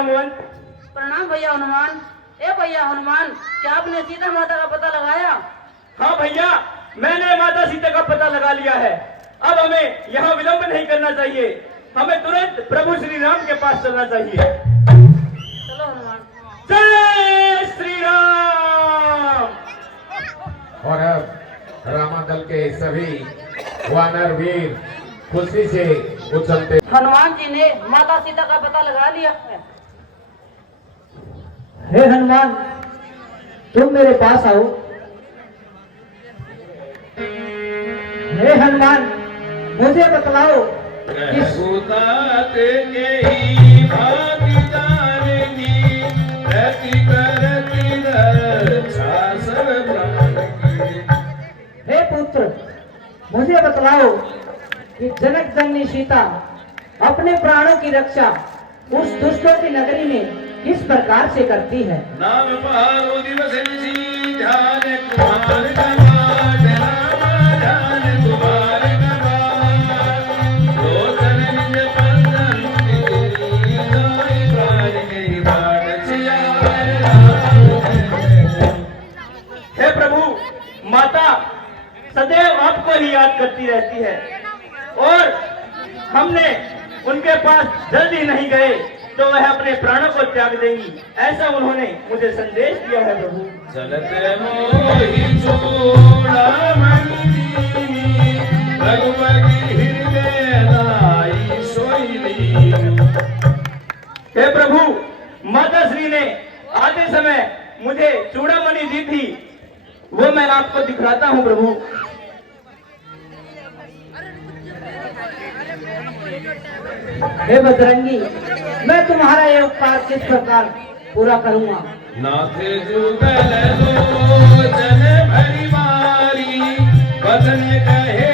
जामवंत। प्रणाम भैया हनुमान। ए भैया हनुमान, क्या आपने सीता माता का पता लगाया? हाँ भैया, मैंने माता सीता का पता लगा लिया है। अब हमें यहाँ विलंब नहीं करना चाहिए, हमें तुरंत प्रभु श्री राम के पास चलना चाहिए। चलो हनुमान। जय श्री राम। और अब रामादल के सभी वानर वीर खुशी से उछलते। हनुमान जी ने माता सीता का पता लगा लिया है। हे हनुमान, तुम मेरे पास आओ। हे हनुमान, मुझे बतलाओ किस हे पुत्र, मुझे बतलाओ कि जनक जननी सीता अपने प्राणों की रक्षा उस दुष्टों की नगरी में किस प्रकार से करती है। नाम पहाड़ो दिवस निशी ध्यान कुमार कमार ध्यान कुमार कमार लोचन निज पंदन तेरी नाई प्राण के बाट चियार। हे प्रभु, माता सदैव आपको ही याद करती रहती है और हमने उनके पास जल्दी नहीं गए तो वह अपने प्राणों को त्याग देंगी, ऐसा उन्होंने मुझे संदेश दिया है प्रभु। चलते मोहि चूड़ा मणि रघुपति हृदय लाई सोईली। हे प्रभु, माता श्री ने आते समय मुझे चूड़ामणि दी थी, वो मैं आपको दिखलाता हूँ प्रभु। हे बजरंगी, मैं तुम्हारा ये उपकार किस प्रकार पूरा करूंगा। नाथ जुगल लोचन भरी मारी वचन कहे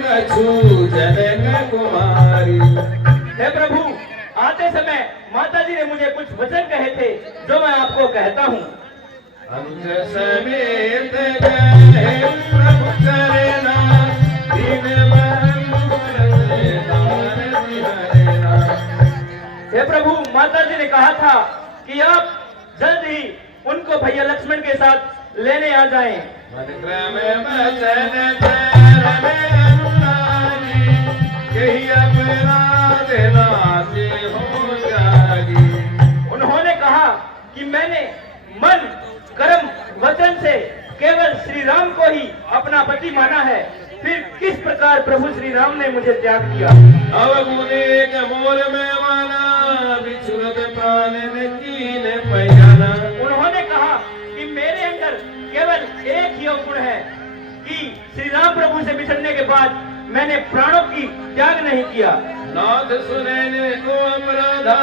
कछु जनक कुमारी। हे प्रभु, आते समय माता जी ने मुझे कुछ वचन कहे थे जो मैं आपको कहता हूँ। अंत समेत गए प्रभु चरना दीन हे प्रभु, माता जी ने कहा था कि आप जल्द ही उनको भैया लक्ष्मण के साथ लेने आ जाएं। मन क्रम बचन चरण अनुरागी कही अपराध नासे हो जागी। उन्होंने कहा कि मैंने मन कर्म वचन से केवल श्री राम को ही अपना पति माना है, फिर किस प्रकार प्रभु श्री राम ने मुझे त्याग किया। अवगुने के मोर में माना बिछुरत प्राण ने कीन पहचाना। उन्होंने कहा कि मेरे अंदर केवल एक ही गुण है कि श्री राम प्रभु से बिछड़ने के बाद मैंने प्राणों की त्याग नहीं किया। नाथ सुने ने को अपराधा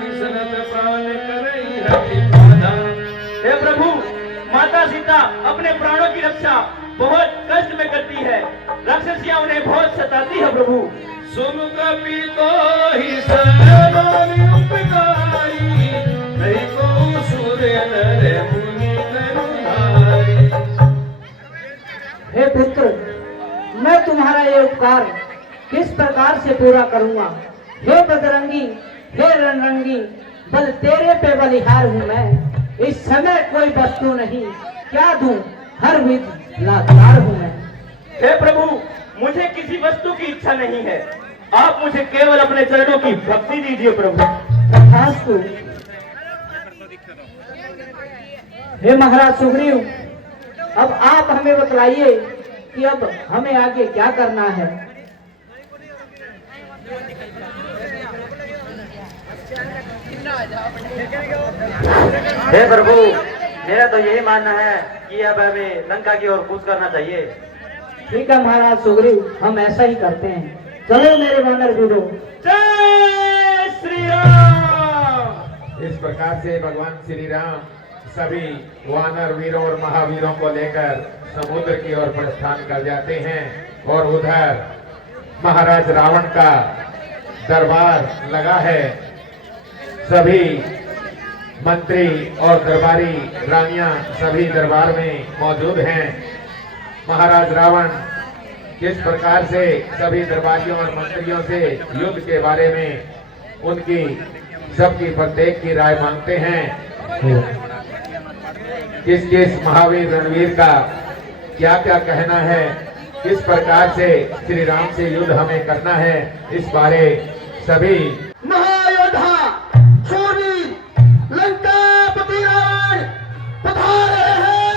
निसरत प्राण करई हरि बाधा। हे प्रभु, माता सीता अपने प्राणों की रक्षा बहुत कष्ट में करती है, राक्षसियां उन्हें बहुत सताती है प्रभु। सुन कपि तो ही सर्वानि उपकारी नहीं को सूर्य नर मुनि करुणारी। हे पुत्र, मैं तुम्हारा ये उपकार किस प्रकार से पूरा करूंगा। हे बजरंगी, हे रणरंगी, बल तेरे पे बलिहार हूँ मैं। इस समय कोई वस्तु नहीं, क्या दूं हर विध लाचार हूँ मैं। हे प्रभु, मुझे किसी वस्तु की इच्छा नहीं है, आप मुझे केवल अपने चरणों की भक्ति दीजिए प्रभु। तथास्तु। हे महाराज सुग्रीव, अब आप हमें बतलाइए कि अब हमें आगे क्या करना है। हे प्रभु, मेरा तो यही मानना है कि अब हमें लंका की ओर कूच करना चाहिए। ठीक है महाराज सुग्रीव, हम ऐसा ही करते हैं। चलो मेरे वानर वीरों। जय श्री राम। इस प्रकार से भगवान श्री राम सभी वानर वीरों और महावीरों को लेकर समुद्र की ओर प्रस्थान कर जाते हैं और उधर महाराज रावण का दरबार लगा है। सभी मंत्री और दरबारी रानियां सभी दरबार में मौजूद हैं। महाराज रावण किस प्रकार से सभी दरबारियों और मंत्रियों से युद्ध के बारे में उनकी सबकी प्रत्येक की राय मांगते हैं। किस किस महावीर रणवीर का क्या क्या कहना है, किस प्रकार से श्री राम से युद्ध हमें करना है, इस बारे सभी महायोद्धा शूरवीर लंकापति रावण पधारे हैं।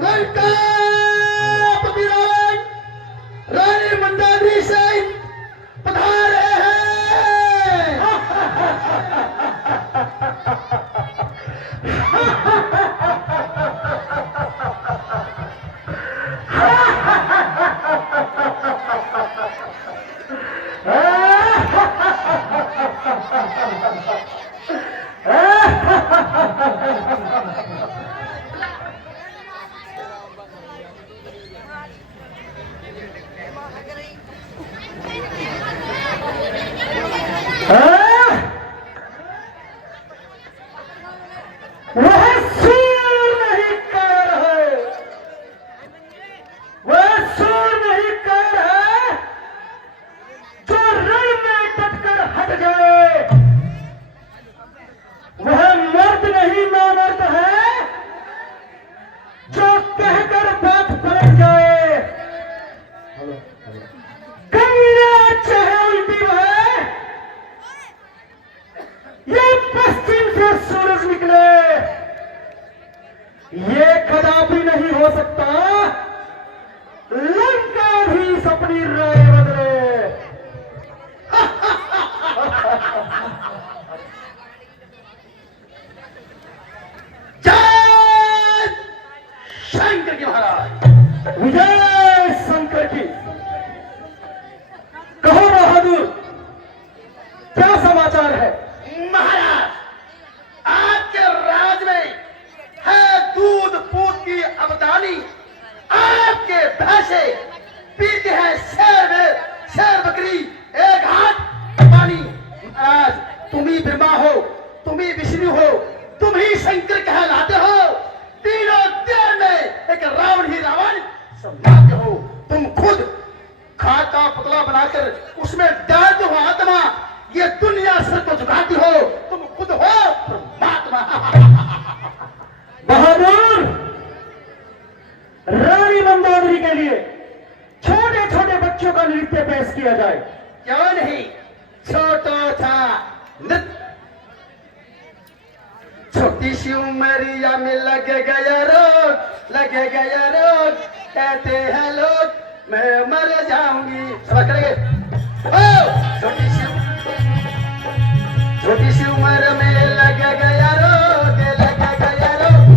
लंकापति रावण रानी मंदारी से पधारे हैं। वह सूर नहीं कर है, वह सूर नहीं कर है जो रण में डटकर हट जाए। वह मर्द नहीं नामर्द है जो कहकर बात पलट जाए। गंगा चाहे उल्टी बहे, ये पश्चिम से सूरज निकले, ये कदापि नहीं हो सकता लंका भी अपनी राय बदले। जय शंकर की महाराज, विजय शंकर की। कहो बहादुर, क्या समाचार है? महाराज, आपके राज में है दूध पूत की अवदानी, आपके भैंसे पीते हैं शेर बकरी एक हाथ पानी। आज तुम ही ब्रह्मा हो, तुम ही विष्णु हो, तुम ही शंकर कहलाते हो। तीनों देर में एक रावण ही रावण संभालते हो। तुम खुद खाद का पुतला बनाकर उसमें डालते हो आत्मा, ये दुनिया सर को झुकाती हो। तुम खुद हो परमात्मा। बहादुर, रानी मंदोदरी के लिए छोटे छोटे बच्चों का नृत्य पेश किया जाए। क्यों नहीं? छोटा था नृत्य, छोटी सी उमरिया में लगे गया रोग, लगे गया रोग, कहते हैं लोग मैं मर जाऊंगी। समझ करेंगे? छोटी सी उम्र में लगे गया रोग, लगे गया रोग।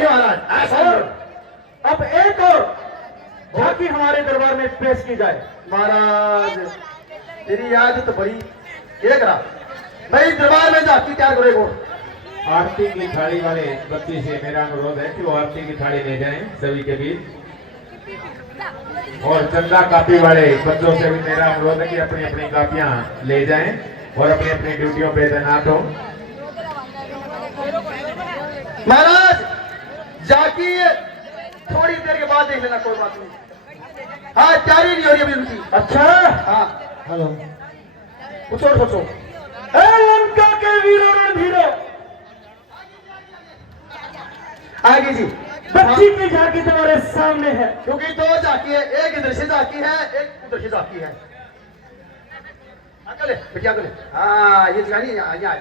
महाराज, अब एक और झांकी हमारे दरबार में पेश की जाए। महाराज, तेरी याद तो बड़ी क्या करा, भाई दरबार में झांकी तैयार करेगो। आरती की थाली वाले बच्ची से मेरा अनुरोध है कि वो आरती की थाली ले जाएं सभी के बीच। और चंदा कापी वाले बच्चों से भी मेरा अनुरोध है कि अपनी अपनी कापियां ले जाएं और अपनी अपनी ड्यूटियों पे तैनात हो। महाराज जाकी थोड़ी देर के बाद देख लेना, कोई बात नहीं। हाँ, तैयारी नहीं हो रही अभी उनकी। अच्छा हाँ, हेलो पूछो पूछो। लंका के वीरों रणधीरों, आगे जी। बच्ची की झांकी तुम्हारे सामने है, क्योंकि दो झांकी है, एक इधर से झांकी है, एक उधर से झांकी है। क्या करे? हाँ, ये जगह नहीं, यहाँ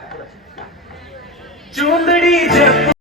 चुंदड़ी जब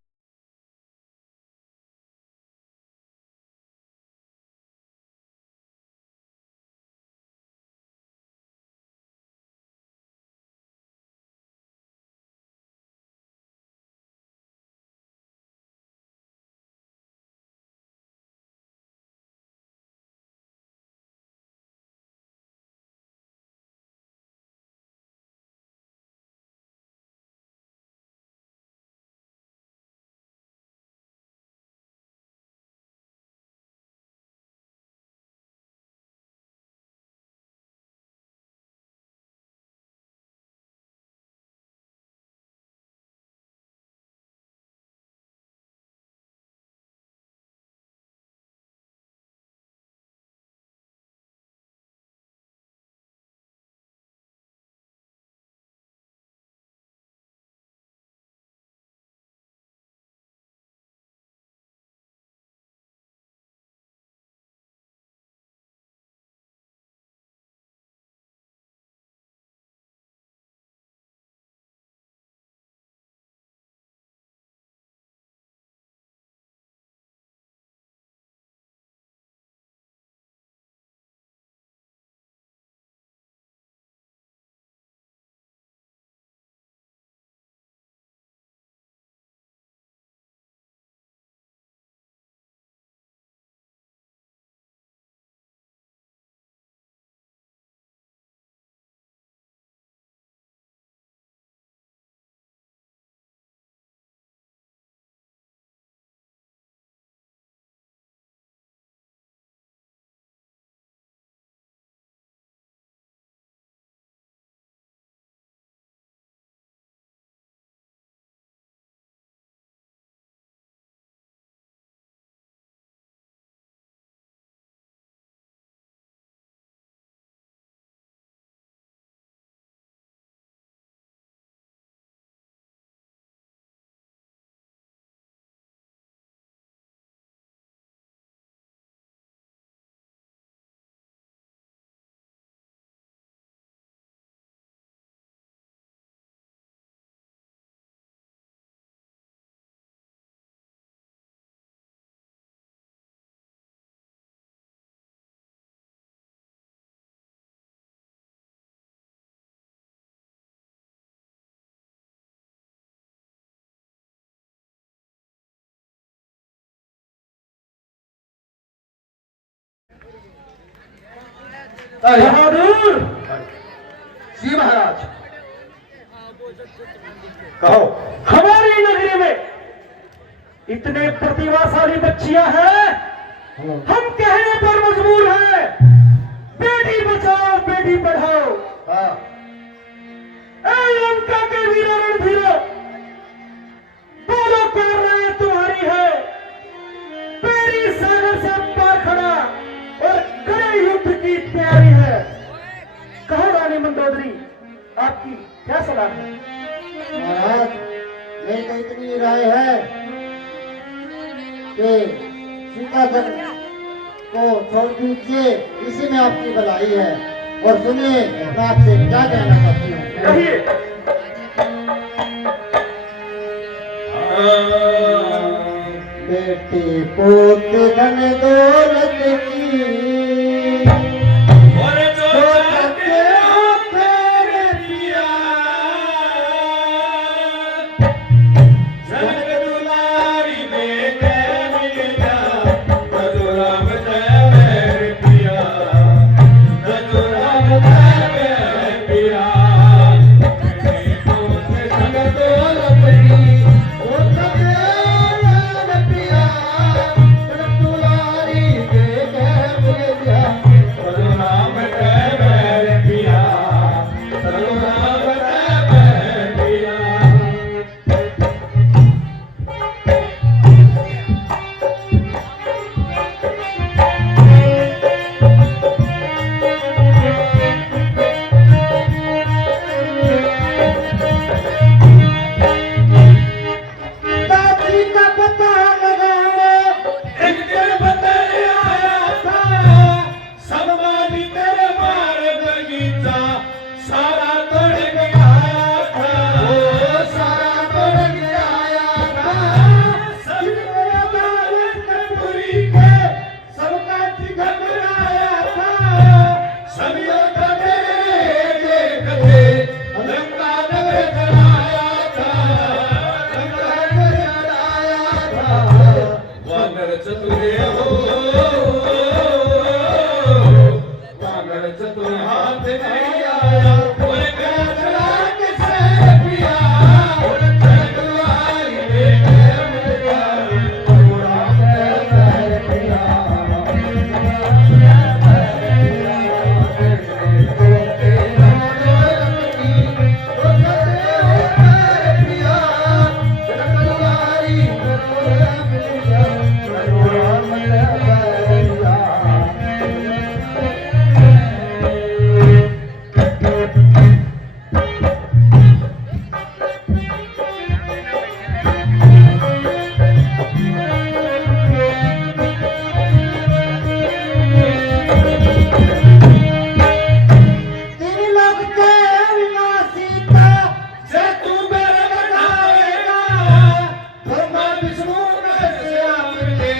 बहादुर जी महाराज, कहो। हमारी नगरी में इतने प्रतिभाशाली बच्चियां हैं, हम कहने पर मजबूर हैं, बेटी बचाओ बेटी पढ़ाओ। लंका के वीरों रणधीरों, बोलो कर रहे तुम्हारी है, पेड़ी सागर से पार खड़ा और कड़े युद्ध की तैयारी है। कहो रानी मंदोदरी, आपकी क्या सलाह है? महाराज, मेरी तो इतनी राय है कि सीताचल को छोड़ दीजिए, इसी में आपकी भलाई है। और सुनिए, मैं आपसे क्या कहना चाहती हूँ। कहिए। बेटी पोत धन दौलत की, और जो चाहते हो तेरे पिया, जनक दुलारी में जय मिल जा, रघुराम जय मेरे पिया, रघुराम जय मेरे पिया। बेटी पोत धन दौलत की, वानर चतुरे हो, वानर चतुर हाथ नहीं आया, और गया चला किसे पिया, और चतुराई लेकर मिल गया, पूरा कर दिया। तीन लोग के विनाशी का से तू मेरे बनाएगा, ब्रह्मा विष्णु से आपके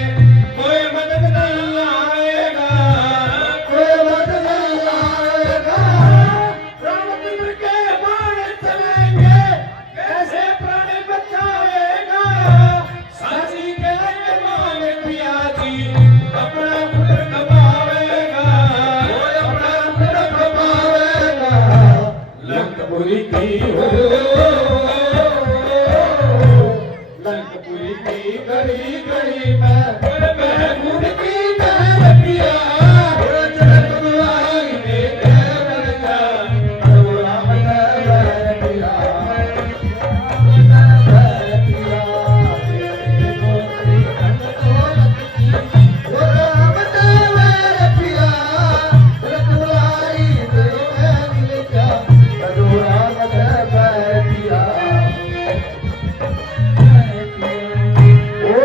कोई मदद नहीं आएगा, कोई मदद नहीं आएगा। रामचंद्र के बाण चलेंगे, कैसे प्राण बचाएगा, साची के मान पिया जी अपना पुत्र कमाएगा, कोई अपना पुत्र कमाएगा। लंकपुरी की हो, लंकपुरी की गली गली में गुण की महल पिया, चलत दुआई में कहर जा, प्रभु राम दरबार पिया, दरबार पिया, तेरे मोती खंड दौलत की, वो राम दरबार पिया, चलत दुआई में मिल जा, प्रभु राम दरबार पिया। ओ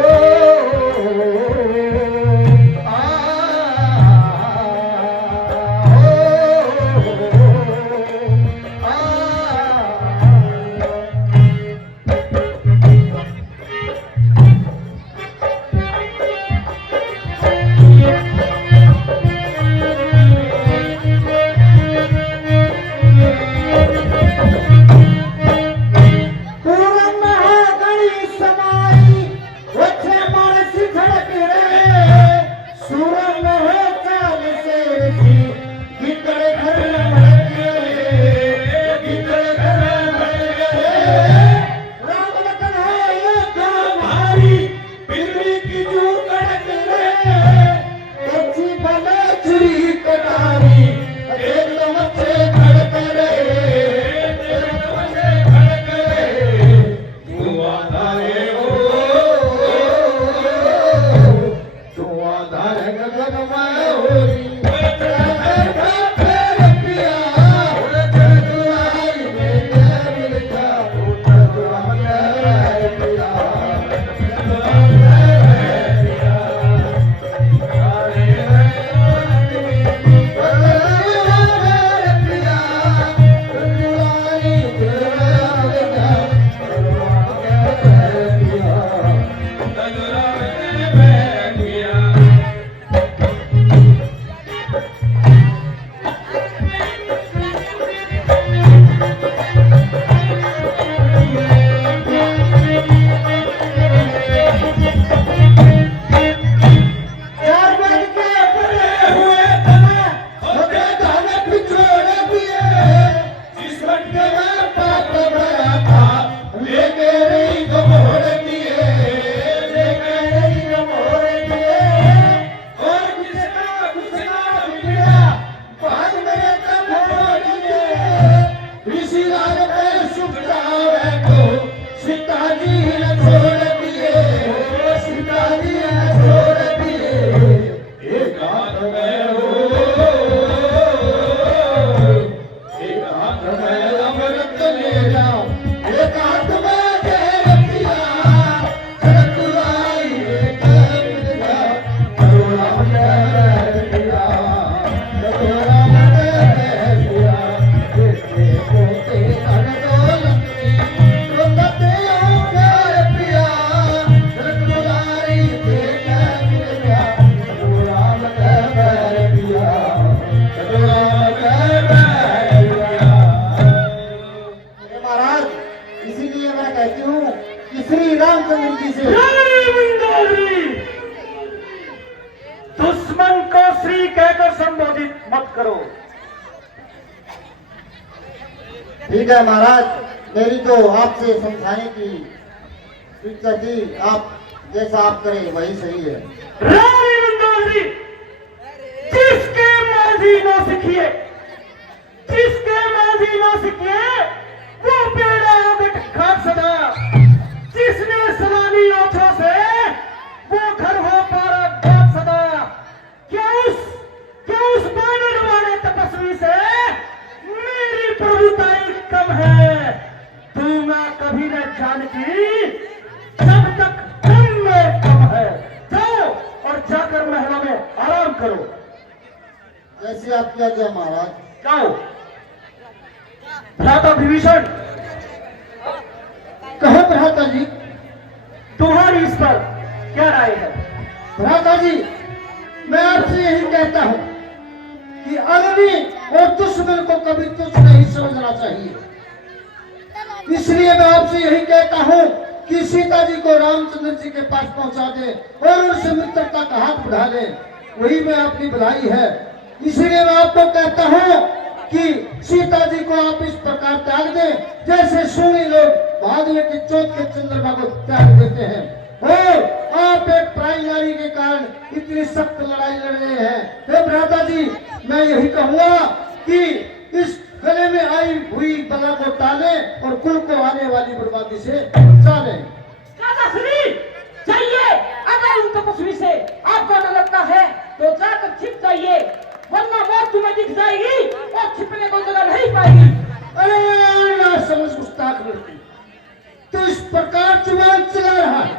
ठीक है महाराज, मेरी तो आपसे समझाने की इच्छा थी। आप जैसा आप करें वही सही है। रानी मंदोदरी, जिसके मांझी ना सीखिए, जिसके मांझी ना सीखिए, वो पेड़ा उगट खाक सदा। जिसने सलानी ओठों से, वो घर हो पारा बात सदा। क्या उस बानर वाले तपस्वी से मेरी प्रभुताई कम है? दूंगा कभी न जानकी, जब तक दम में कम है। जाओ और जाकर महलों में आराम करो। जैसे आप क्या किया महाराज। जाओ। भ्राता विभीषण, कहो भ्राता जी। तुम्हारी इस पर क्या राय है? भ्राता जी, मैं आपसे यही कहता हूँ कि अग्नि और दुश्मन को कभी तुच्छ नहीं समझना चाहिए। इसलिए मैं आपसे यही कहता हूँ कि सीता जी को रामचंद्र जी के पास पहुंचा दे और उनसे मित्रता का हाथ बढ़ा ले। वही में आपकी भलाई है। इसलिए मैं आपको कहता हूँ कि सीता जी को आप इस प्रकार त्याग दें जैसे सूनी लोग भादवे की चौथ के चंद्रमा को त्याग देते हैं। और आप एक पराई नारी के कारण इतनी सख्त लड़ाई लड़ रहे हैं। हे भ्राता जी, मैं यही कहूंगा कि इस गले में आई हुई बला को टाले और कुल को आने वाली बर्बादी से बचा लें। चाहिए, अगर उन तपस्वी से आपको डर लगता है तो जाकर छिप जाइए, वरना मौत तुम्हें दिख जाएगी और छिपने को जगह नहीं पाएगी। अरे ना समझ गुस्ताख लड़की, तो इस प्रकार जुबान चला रहा है,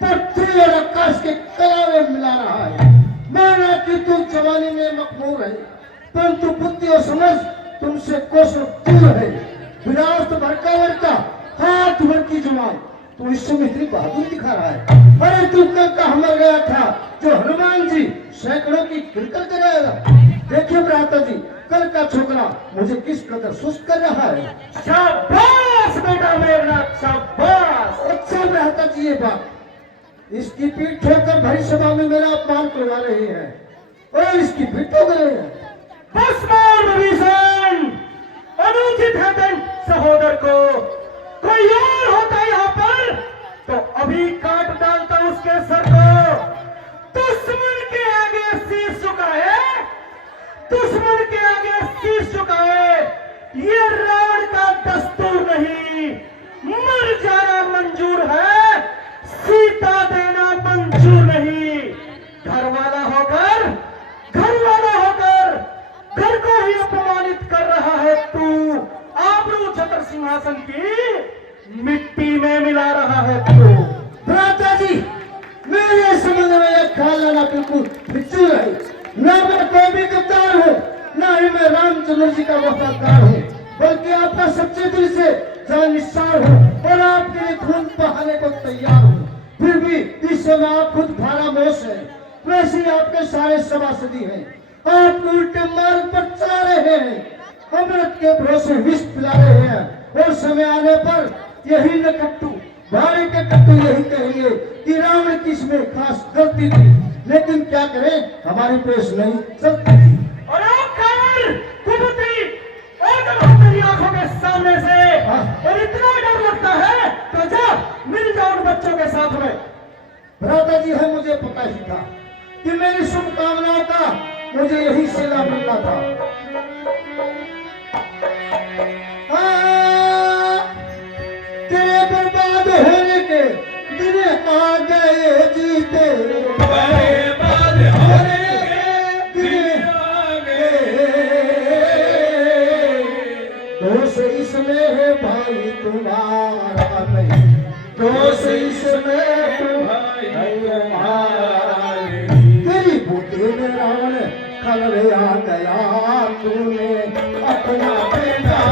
पृथ्वी और आकाश के कलावे मिला रहा है। माना कि तू जवानी में मखमूर है, परंतु बुद्धि और समझ तुमसे कोसों दूर है। विनाश भर का लड़का, हाथ भर की जुबान, तू इस समय इतनी बहादुर दिखा रहा है। अरे तू कल का मर गया था जो हनुमान जी सैकड़ों की किरकर कराएगा। देखिए भ्राता जी, कल का छोकरा मुझे किस कदर सुस्त कर रहा है। शाबाश बेटा मेघनाथ, शाबाश। अच्छा भ्राता जी, ये बात इसकी पीठ ठोकर भरी सभा में मेरा अपमान करवा रहे हैं और इसकी पीठ ठोक रहे हैं। बस मार विभीषण, अनुचित है तेन सहोदर को। कोई और होता यहाँ पर तो अभी काट डालता उसके सर को। दुश्मन के आगे शीश झुकाए, दुश्मन के आगे शीश झुकाए, ये रावण का दस्तूर नहीं। मर जाना मंजूर है, सीता देना मंजूर नहीं। घर वाला होकर घर को ही अपमानित कर रहा है तू। आबरू छत्र सिंहासन की मिट्टी में मिला रहा है तू। भ्राता जी, मेरे संबंध में यह ख्याल लाना बिल्कुल फिजूल है। न मैं कोई भी गद्दार हूँ, न ही मैं रामचंद्र जी का वफादार हूँ, बल्कि आपका सच्चे दिल से जानिसार हूँ और आपके लिए खून बहाने को तैयार हूँ। फिर भी इस समय आप खुद भारामोश है, वैसे ही आपके सारे सभासदी हैं। आप उल्टे मार्ग पर चला रहे हैं, अमृत के भरोसे विष पिला रहे हैं और समय आने पर यही नकट्टू भारे के कट्टू यही कहेंगे कि रावण की इसमें खास गलती थी, लेकिन क्या करें, हमारी पेश नहीं चलती थी। और तेरी आंखों के सामने से और इतना डर लगता है तो जा मिल जाओ उन बच्चों के साथ में। भ्राता जी, है मुझे पता ही था कि मेरी शुभकामनाओं का मुझे यही सेवा मिलना था। तेरे बर्बाद होने के दिन आ गए जीते, बर्बाद होने के दिन आ गए। दोष इसमें है भाई तुम्हारा नहीं, दोष इसमें भाई तुम्हारा तेरी बूटी में रावण खलरे आ गया, तूने अपना बेटा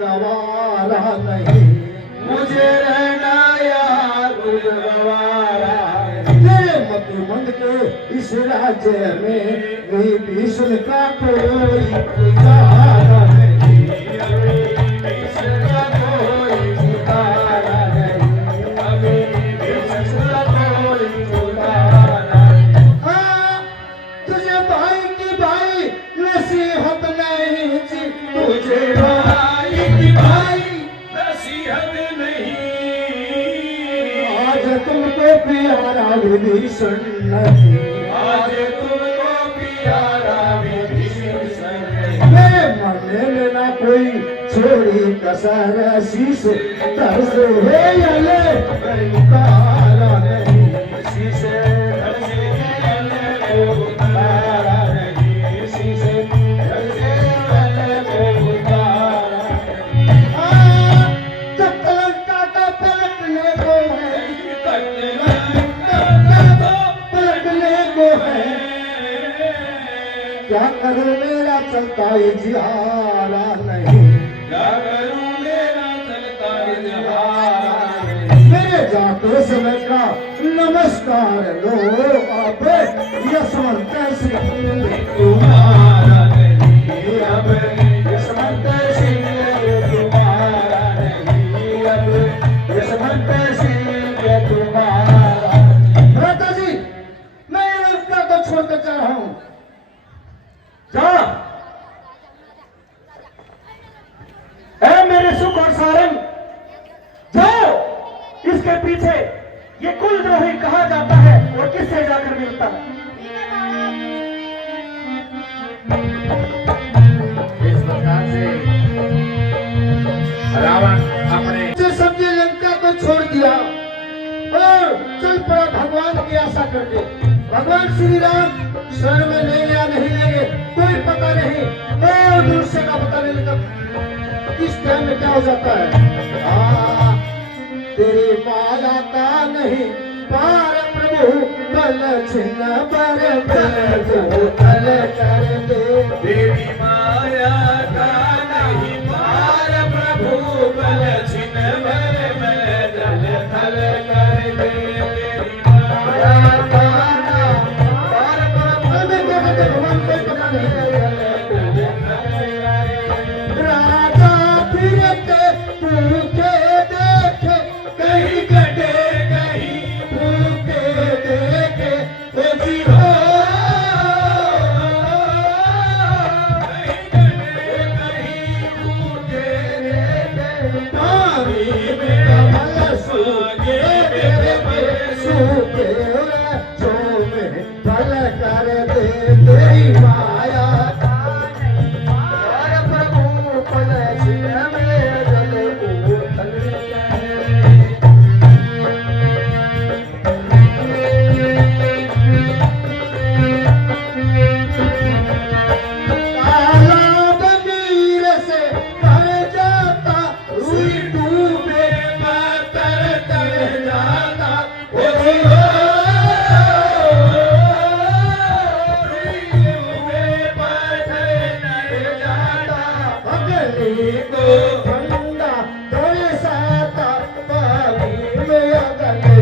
गवारा नहीं, मुझे रहना यार गवारा। तेरे राज्य में विभीषण का कोई पुकारा नहीं, विभीषण का कोई पुकारा नहीं, अभी विभीषण का कोई पुकारा नहीं। हाँ, तुझे भाई की भाई नसीहत नहीं थी, तुझे भाई की भाई नसीहत नहीं, आज तुमको प्यारा विभीषण नहीं, आज तुमको प्यारा विभीषण नहीं। मेरे मरने में ना कोई छोड़ी कसर, शीश तरस है यले उतारा नहीं, शीश तरस है यले उतारा नहीं, शीश तरस है यले उतारा नहीं। जब लंका का पलटने को है, पलटने को है, क्या करूं मेरा चलता इजहारा नहीं, क्या करूं मेरा चलता इजहारा नहीं। मेरे जाते समय का नमस्कार लो, अब यशवंत सिंह तुम्हारा नहीं, अब यशवंत सिंह तुम्हारा नहीं, अब यशवंत सिंह तुम्हारा। भ्राता जी, मैं लंका को छोड़कर जा रहा हूँ। जा ऐ मेरे सुख और सारंग, जाओ। इसके पीछे ये कुलद्रोही कहा जाता है और किससे जाकर मिलता है। इस प्रकार से रावण अपने से समझे लंका को छोड़ दिया और चल पड़ा भगवान की आशा करके। भगवान श्री राम शरण में लेंगे या नहीं लेंगे कोई पता नहीं, और दूर से का पता नहीं लगता किस टाइम में क्या हो जाता है। तेरी माया का नहीं पार प्रभु, बल छिन्न पर जो तल कर दे। तेरी माया का नहीं पार प्रभु, बल छिन्न भर में जल थल कर दे। तेरी माया का पार प्रभु में क्या कहते भगवान कोई पता नहीं। राजा फिरते भूखे देखे, कहीं कटे कहीं भूखे देखे, ओ जी हो कहीं कटे कहीं भूखे देखे, पानी में कमल सूखे देखे, सूखे जो में फल कर दे। तेरी माया का नहीं पार प्रभु, फल छिन्न में जल उथल जाए। काला बनीर से भर जाता, रुई डूबे पातर तर जाता, ओ जी हो अगली को ठंडा बरसाता, पानी में अगली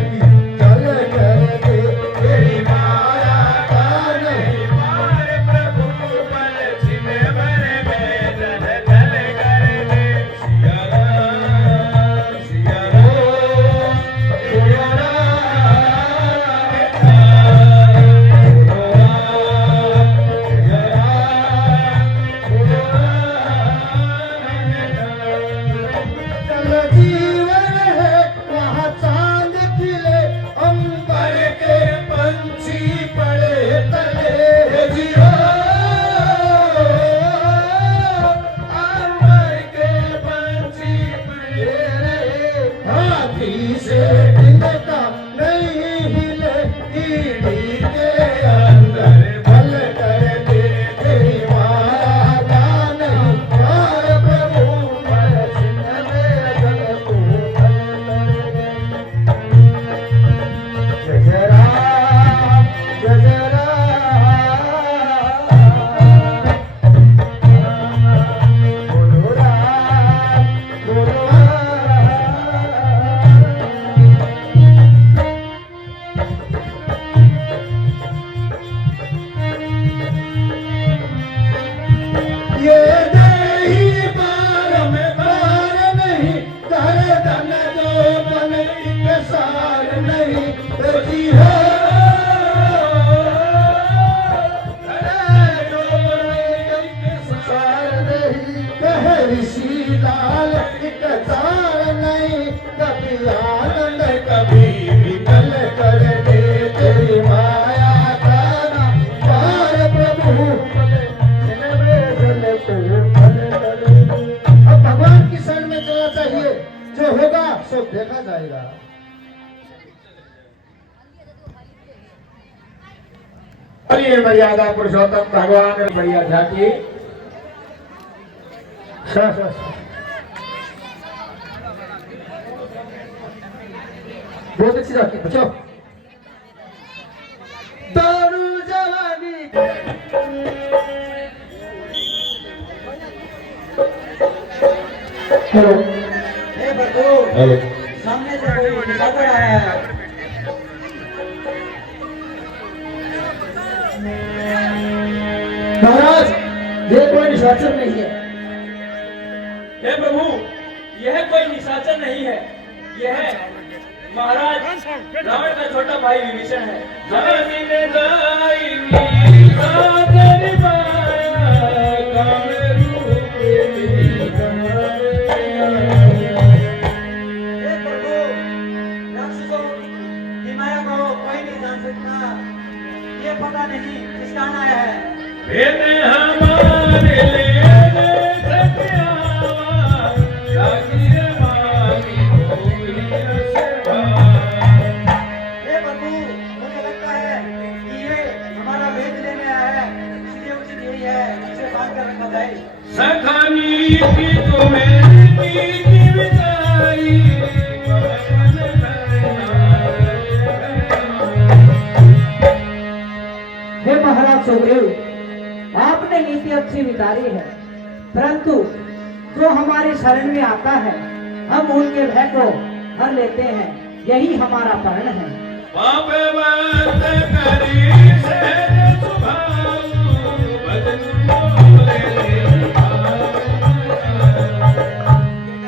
चल कर दे। तेरी माया का नहीं पार प्रभु, बल छिन्न भर में जल थल कर दे। सिया राम सिया राम सिया राम। ऋषि लाल एक तार नहीं, कभी आनंद कभी विकल कर दे तेरी माया का ना पार प्रभु अब भगवान की शरण में चलना चाहिए, जो होगा सब देखा जाएगा। चलिए मर्यादा पुरुषोत्तम भगवान बढ़िया झांकी। बहुत अच्छी झांकी बच्चों। दारू जवानी हेलो हेलो, सामने से कोई निशाचर आया है। महाराज ये कोई निशाचर नहीं है। हे प्रभु, यह कोई निशाचर नहीं है, यह महाराज रावण का छोटा भाई विभीषण है। जानिन दायिनी साधन माया काम रूप हे प्रभु, राक्षसों की माया को कोई नहीं जान सकता। ये पता नहीं किसका आना है। बिन हमारे लेने सत्यावा जागिर मानी होई असवा। हे प्रभु, मुझे लगता है कि ये हमारा भेद लेने आया है, इसलिए उचित यही है इसे बांध कर रखा जाए। सखानी की तुम्हें नीति विचारी हे महाराज सुग्रीव, आपने नीति अच्छी विचारी है, परंतु जो हमारी शरण में आता है हम उनके भय को हर लेते हैं, यही हमारा पर्ण है। पाप बंद करी सहज सुभाऊ भजन बोले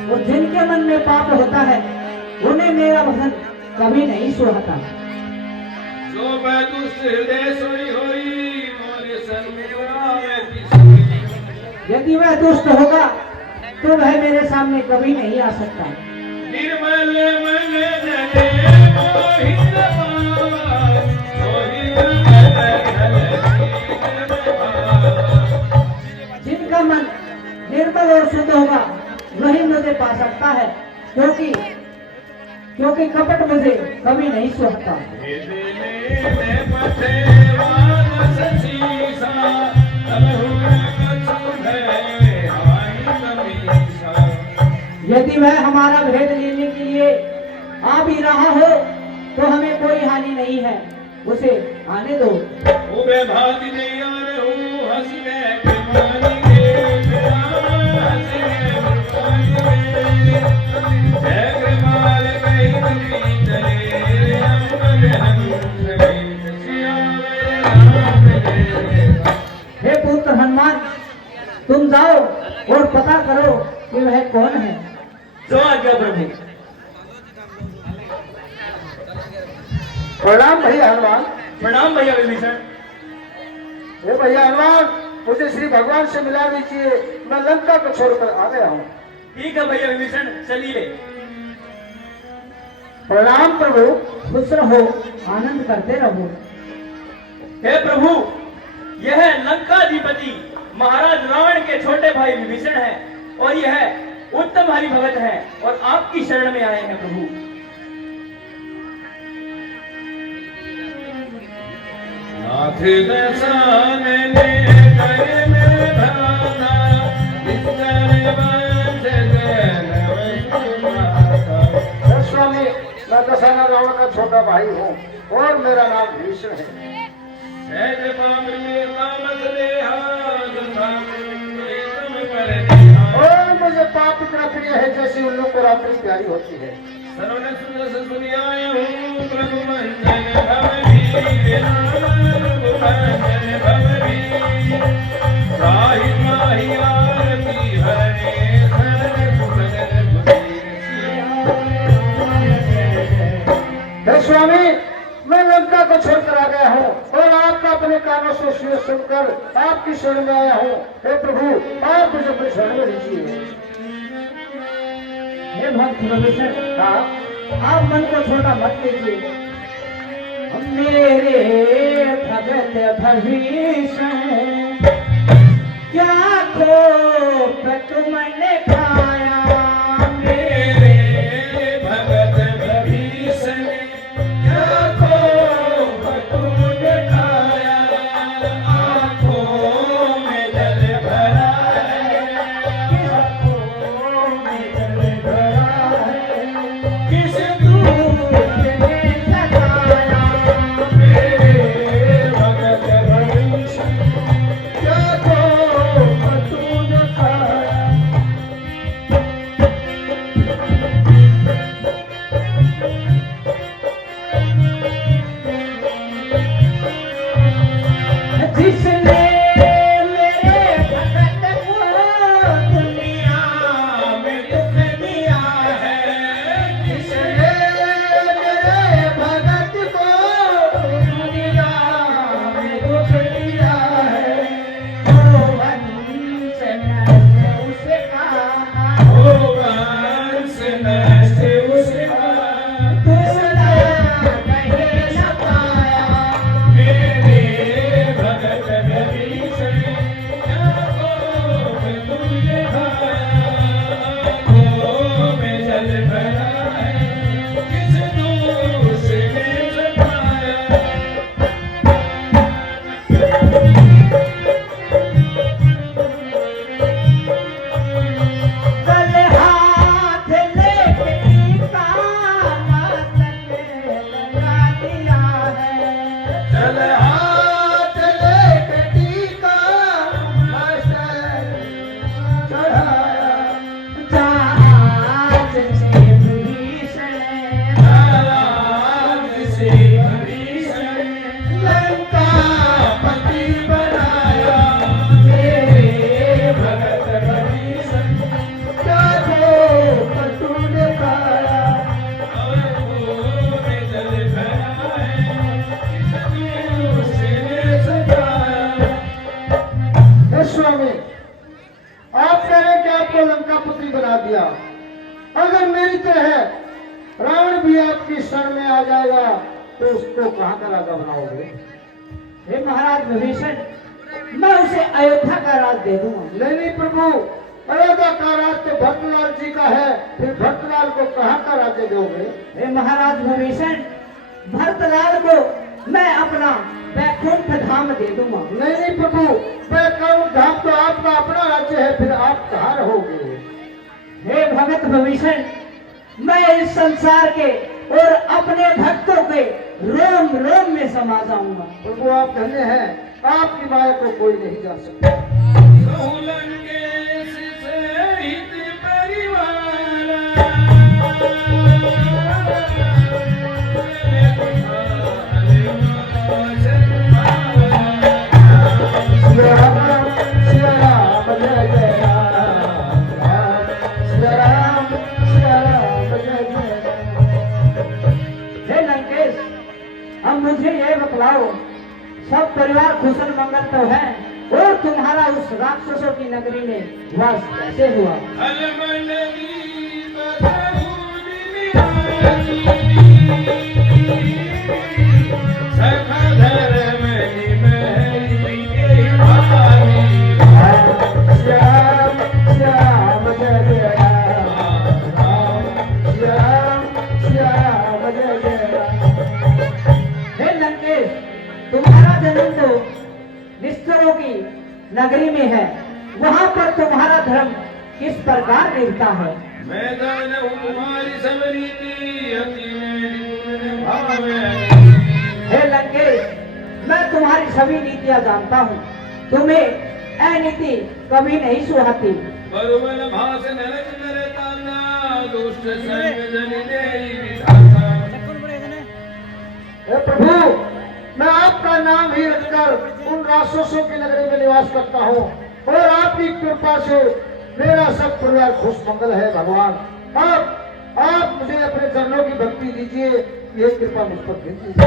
और जिनके मन में पाप होता है उन्हें मेरा भजन कभी नहीं सुहाता। जो दुष्ट हृदय सोई होई मोरे सन्मुख। यदि वह दुष्ट होगा तो वह मेरे सामने कभी नहीं आ सकता। निर्मल मन जने मोहित पावा मोहित जिनका मन निर्मल और शुद्ध होगा वही मुझे पा सकता है, क्योंकि कपट मुझे कभी नहीं सुहाता। यदि वह हमारा भेद लेने के लिए आ भी रहा हो तो हमें कोई हानि नहीं है, उसे आने दो। उबे भाती नहीं आ रहे हूँ हंस के मानेंगे हंस के जय कृपाल कहीं कभी चले अमर हनुमान हे पुत्र हनुमान, तुम जाओ और पता करो कि वह कौन है। जो आज्ञा प्रभु। प्रणाम भैया हनुमान। प्रणाम भैया विभीषण। हे भैया हनुमान, मुझे श्री भगवान से मिला दीजिए, मैं लंका को छोड़कर आ गया हूँ। ठीक है भैया विभीषण, चलिए। प्रणाम प्रभु। खुश रहो, आनंद करते रहो। हे प्रभु, यह लंकाधिपति महाराज रावण के छोटे भाई विभीषण है और यह उत्तम हरि भगत है और आपकी शरण में आए हैं प्रभु। नाथ दर्शन ले करे में भाना इस स्वामी, मैं दशहरा रावण का छोटा भाई हूँ और मेरा नाम भीष्म है। सहज पामरी तामस और मुझे पाप इतना प्रिय है जैसे उल्लू को रात्रि प्यारी होती है। सर्वन सुंदर सुनि आए हूँ प्रभु मंजन भवरी प्रभु मंजन भवरी राहि माहि आरती हरे शरण सुभद्र हे स्वामी, मैं लंका को छोड़कर आ गया हूँ और आपका अपने कानों से सुनकर आपकी शरण में आया हूँ। हे प्रभु, आप मुझे अपनी शरण में लीजिए। हे भक्त विभीषण, आप मन को छोटा मत कीजिए। मेरे भगत भीषण, क्या खोट तुमने खाया? मेरे भगत भीषण, क्या खोट तुमने खाया? आँखों में जल भरा है, आँखों में जल भरा है, किस दूत ने सताया? मेरे भगत भीषण, क्या खोट तुमने खाया? जिसने मेरे भगत को दुनिया में दुख दिया है, किसने मेरे भगत को दुनिया में दुख दिया है? वो वंश नष्ट उसका, ओ वंश नष्ट उसका, दूसरा कहीं न पाया। मेरे भगत भीषण, क्या खोट तुमने खाया? आँखों में जल भरा है, किस दोष ने सताया? कल हाथ लेके टीका मस्तक लगा दिया है। चल हाथ लेके टीका मस्तक चढ़ाया, जहाज से भीषण, राज से भीषण लंकापति बनाया। मेरे भगत भीषण, क्या खोट तूने खाया? आँखों में जल भरा है, किस दोष ने सताया? हे स्वामी, आप कह रहे हैं कि आपको लंकापति बना दिया। अगर मेरी तरह रावण भी आपकी शरण में आ जाएगा तो उसको कहाँ का राजा बनाओगे? हे महाराज विभीषण, मैं उसे अयोध्या का राज दे दूंगा। नहीं नहीं प्रभु, अयोध्या का राज तो भरतलाल जी का है, फिर भरतलाल को कहाँ का राज्य दोगे? हे महाराज विभीषण, भरतलाल को मैं अपना वैकुंठ धाम दे दूंगा। नहीं नहीं प्रभु, वैकुंठ धाम तो आपका अपना राज्य है, फिर आप कहाँ रहोगे? हे भगत विभीषण, मैं इस संसार के और अपने भक्तों के रोम रोम में समा जाऊंगा। प्रभु आप धन्य हैं, आपकी माया को कोई नहीं जान सकता। लंकेश सहित परिवार, सिया राम, सिया राम, जय जय राम, राम, सिया राम, जय जय राम। हे लंकेश, अब मुझे ये बतलाओ, सब परिवार कुशल मंगल तो है, और तुम्हारा उस राक्षसों की नगरी में वास कैसे हुआ? सखा धर्म निमहरी के भारी, श्याम श्याम जय जय राम, राम श्याम श्याम जय जय राम। हे लंकेश, तुम्हारा जन्म तो निष्ठुरों की नगरी में है, वहाँ पर तुम्हारा धर्म किस प्रकार निभता है? मैदान तुम्हारी सब रीति अति मेरी तुमने भावे। हे लंकेश, मैं तुम्हारी सभी नीतियाँ जानता हूँ, तुम्हें अनीति कभी नहीं सुहाती। बरुवन भास नरक नरताना, दुष्ट संग जन देई विधाता। हे प्रभु, मैं आपका नाम ही रखकर उन राक्षसों की नगरी में निवास करता हूँ, और आपकी कृपा से मेरा सब परिवार खुश मंगल है। भगवान, आप मुझे अपने चरणों की भक्ति दीजिए, ये कृपा मुझ पर कीजिए।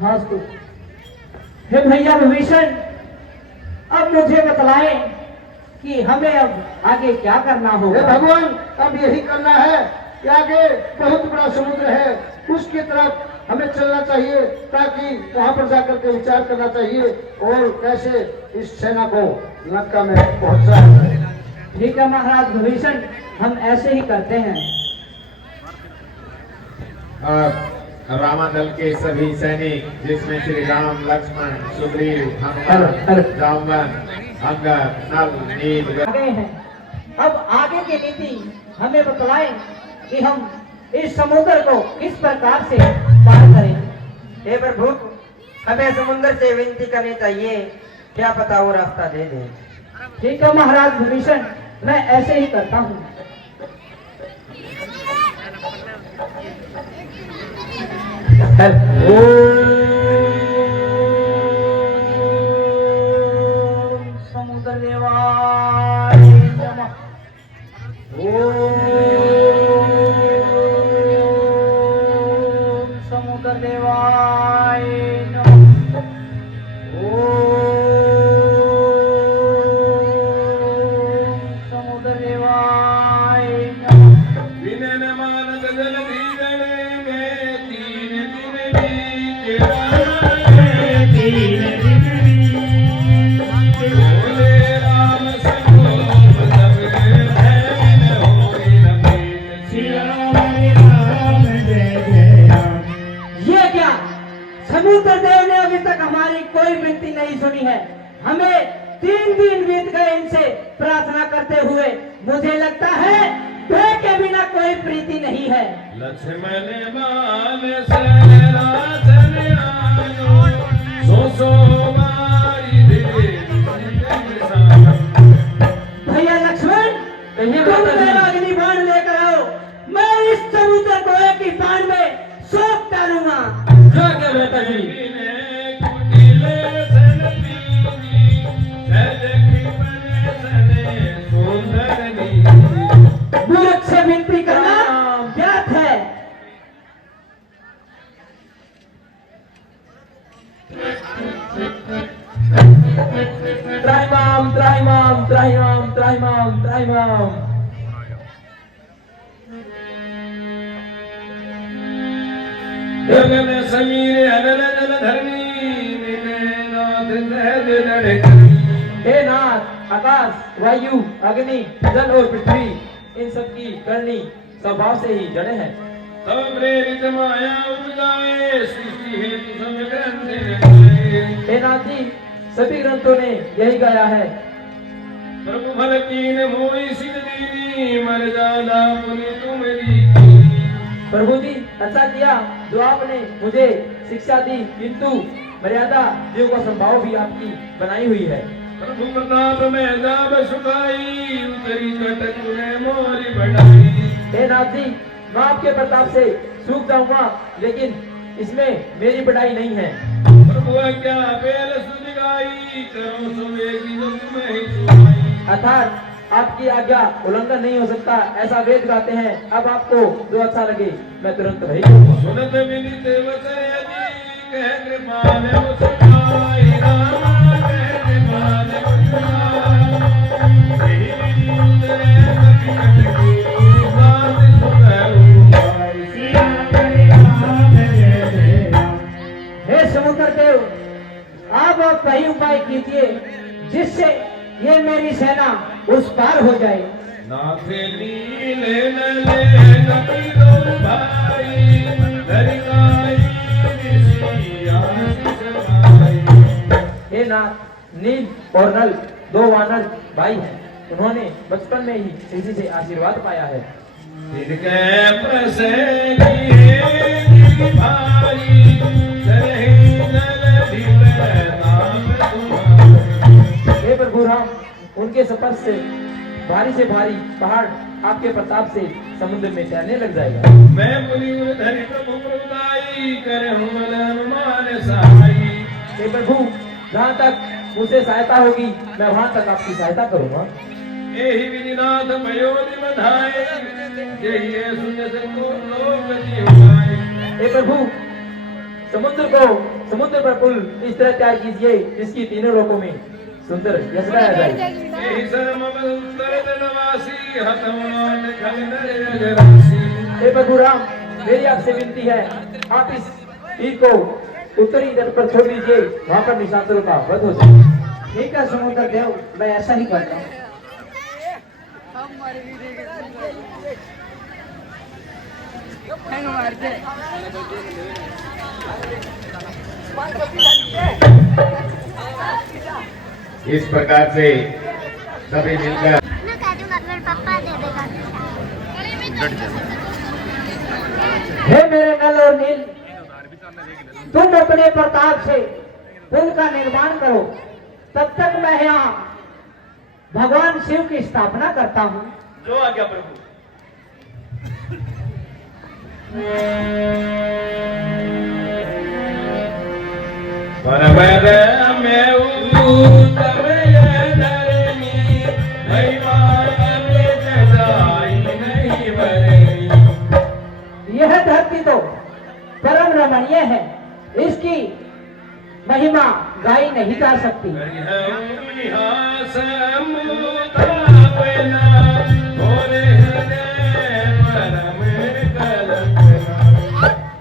हाँ, हे भैया विभीषण, अब मुझे बतलाएं कि हमें अब आगे क्या करना हे होगा। भगवान, अब यही करना है कि आगे बहुत बड़ा समुद्र है, उसकी तरफ हमें चलना चाहिए, ताकि वहां पर जाकर के विचार करना चाहिए और कैसे इस सेना को लंका में पहुंचाया जाए। ठीक है महाराज विभीषण, हम ऐसे ही करते हैं। और रामादल के सभी सैनिक, जिसमें श्री राम, लक्ष्मण, सुग्रीव, अरे। हनुमान, जामवन, अंगद, नल, नील, आ गए हैं। अब आगे की नीति हमें बतलाएं कि हम इस समुद्र को किस प्रकार से पार करें। हे प्रभु, हमें समुद्र से विनती करनी चाहिए, क्या पता वो रास्ता दे दे। ठीक है महाराज विभीषण, मैं ऐसे ही करता हूँ। ओम समुद्र देवाय नमः। ओम समुद्र देवाय नमः। ओम समुद्र देवाय नमः। विनन मानद जल धीरणे में तीन दिन बीत जाए, तीन दिन बीत बोले राम सकोप तब भैन होए रमेश, सिया राम जय जय राम। ये क्या, समुद्र देव ने अभी तक हमारी कोई विनती नहीं सुनी है। हमें 3 दिन बीत गए इनसे प्रार्थना करते हुए। मुझे लगता है भय के बिना कोई प्रीति नहीं है। लक्ष्मण मानस रासन आयो, सो मारी दे भैया लक्ष्मण, तुम मेरा अग्नि बाण लेकर आओ, मैं इस समुद्र को एक ही बाण में सोख डालूंगा। क्या बेटा जी, कुटिले सन पीनी, सजकी बने सने सुंदर नीति। मूर्ख से विनती करना व्यर्थ है। त्राहिमाम त्राहिमाम त्राहिमाम त्राहिमाम त्राहिमाम। गगन समीर अनल जल धरणी, नाथ सहज लड़े। हे नाथ, आकाश, वायु, अग्नि, जल और पृथ्वी, इन सब की करनी स्वभाव से ही जड़े हैं। तब प्रेरित माया उपजाए, सृष्टि हेतु सब ग्रंथ लगाए। हे नाथ जी, सभी ग्रंथों ने यही गाया है। प्रभु भल कीन मोई सिद्ध दीनी, मर जादा पुनि तुमरी। प्रभु जी, अच्छा किया जो आपने मुझे शिक्षा दी, किंतु मर्यादा जीव का संभाव भी आपकी बनाई हुई है। प्रभु प्रताप में दाब सुखाई, उतरी कटक तुने मोरी बढ़ाई। हे नाथ जी, मैं आपके प्रताप से सूख जाऊंगा, लेकिन इसमें मेरी बढ़ाई नहीं है। प्रभु क्या बेल सुध गाई, करो सुवेगी जो तुम्हें ही सुनाई। अर्थात आपकी आज्ञा उल्लंघन नहीं हो सकता, ऐसा वेद गाते हैं। अब आपको जो अच्छा लगे मैं तुरंत वही करूंगा। सुनत विनित वचन यदि, कह कृपाल मुस्काई। रामा कह कृपाल मुस्काई, यही विधि उतरे कपि कटकी, बात सुधरू भाई। सिया राम जय जय राम। हे समुद्र देव, आप सही उपाय कीजिए जिससे ये मेरी सेना उस पार हो जाए। नाथ नीले नले कपि दो भाई, दरिकाई सिया सिसमाई। हे नाथ, नील और नल 2 वानर भाई हैं। उन्होंने बचपन में ही किसी से आशीर्वाद पाया है। तिनके प्रसेगी भाई, चलहि जल ढिपे नाम तुम्हारे। हे प्रभु राम, उनके स्पर्श से भारी पहाड़ आपके प्रताप से समुद्र में तैरने लग जाएगा। मैं पुनि उर धरि प्रभु प्रभुताई, करहूँ बल हनुमान सहाई। हे प्रभु, जहाँ तक मुझसे सहायता होगी मैं वहाँ तक आपकी सहायता करूँगा। एहि विधिनाथ मयोनि बधाई, जहिए सुन सको लोक जी हुआई। हे प्रभु, समुद्र को समुद्र पर पुल इस तरह तैयार कीजिए जिसकी तीनों लोकों में सुंदर यश गाया जाए। हे परशुराम, मेरी आपसे विनती है, आप इस तीर को उत्तरी तट पर छोड़ दीजिए, वहाँ पर निशाचरों का वध हो जाए। ठीक है समुद्र देव, मैं ऐसा ही करता हूँ। इस प्रकार से सभी मिलकर मैं कह दूंगा मेरे पापा दे देगा। हे मेरे नल और नील, तुम अपने प्रताप से पुल का निर्माण करो, तब तक मैं यहाँ भगवान शिव की स्थापना करता हूँ। जो आज्ञा प्रभु। परवर में उत्तम धरनी, महिमा अमृत दाई नहीं बरनी। यह धरती तो परम रमणीय है, इसकी महिमा गाई नहीं जा सकती।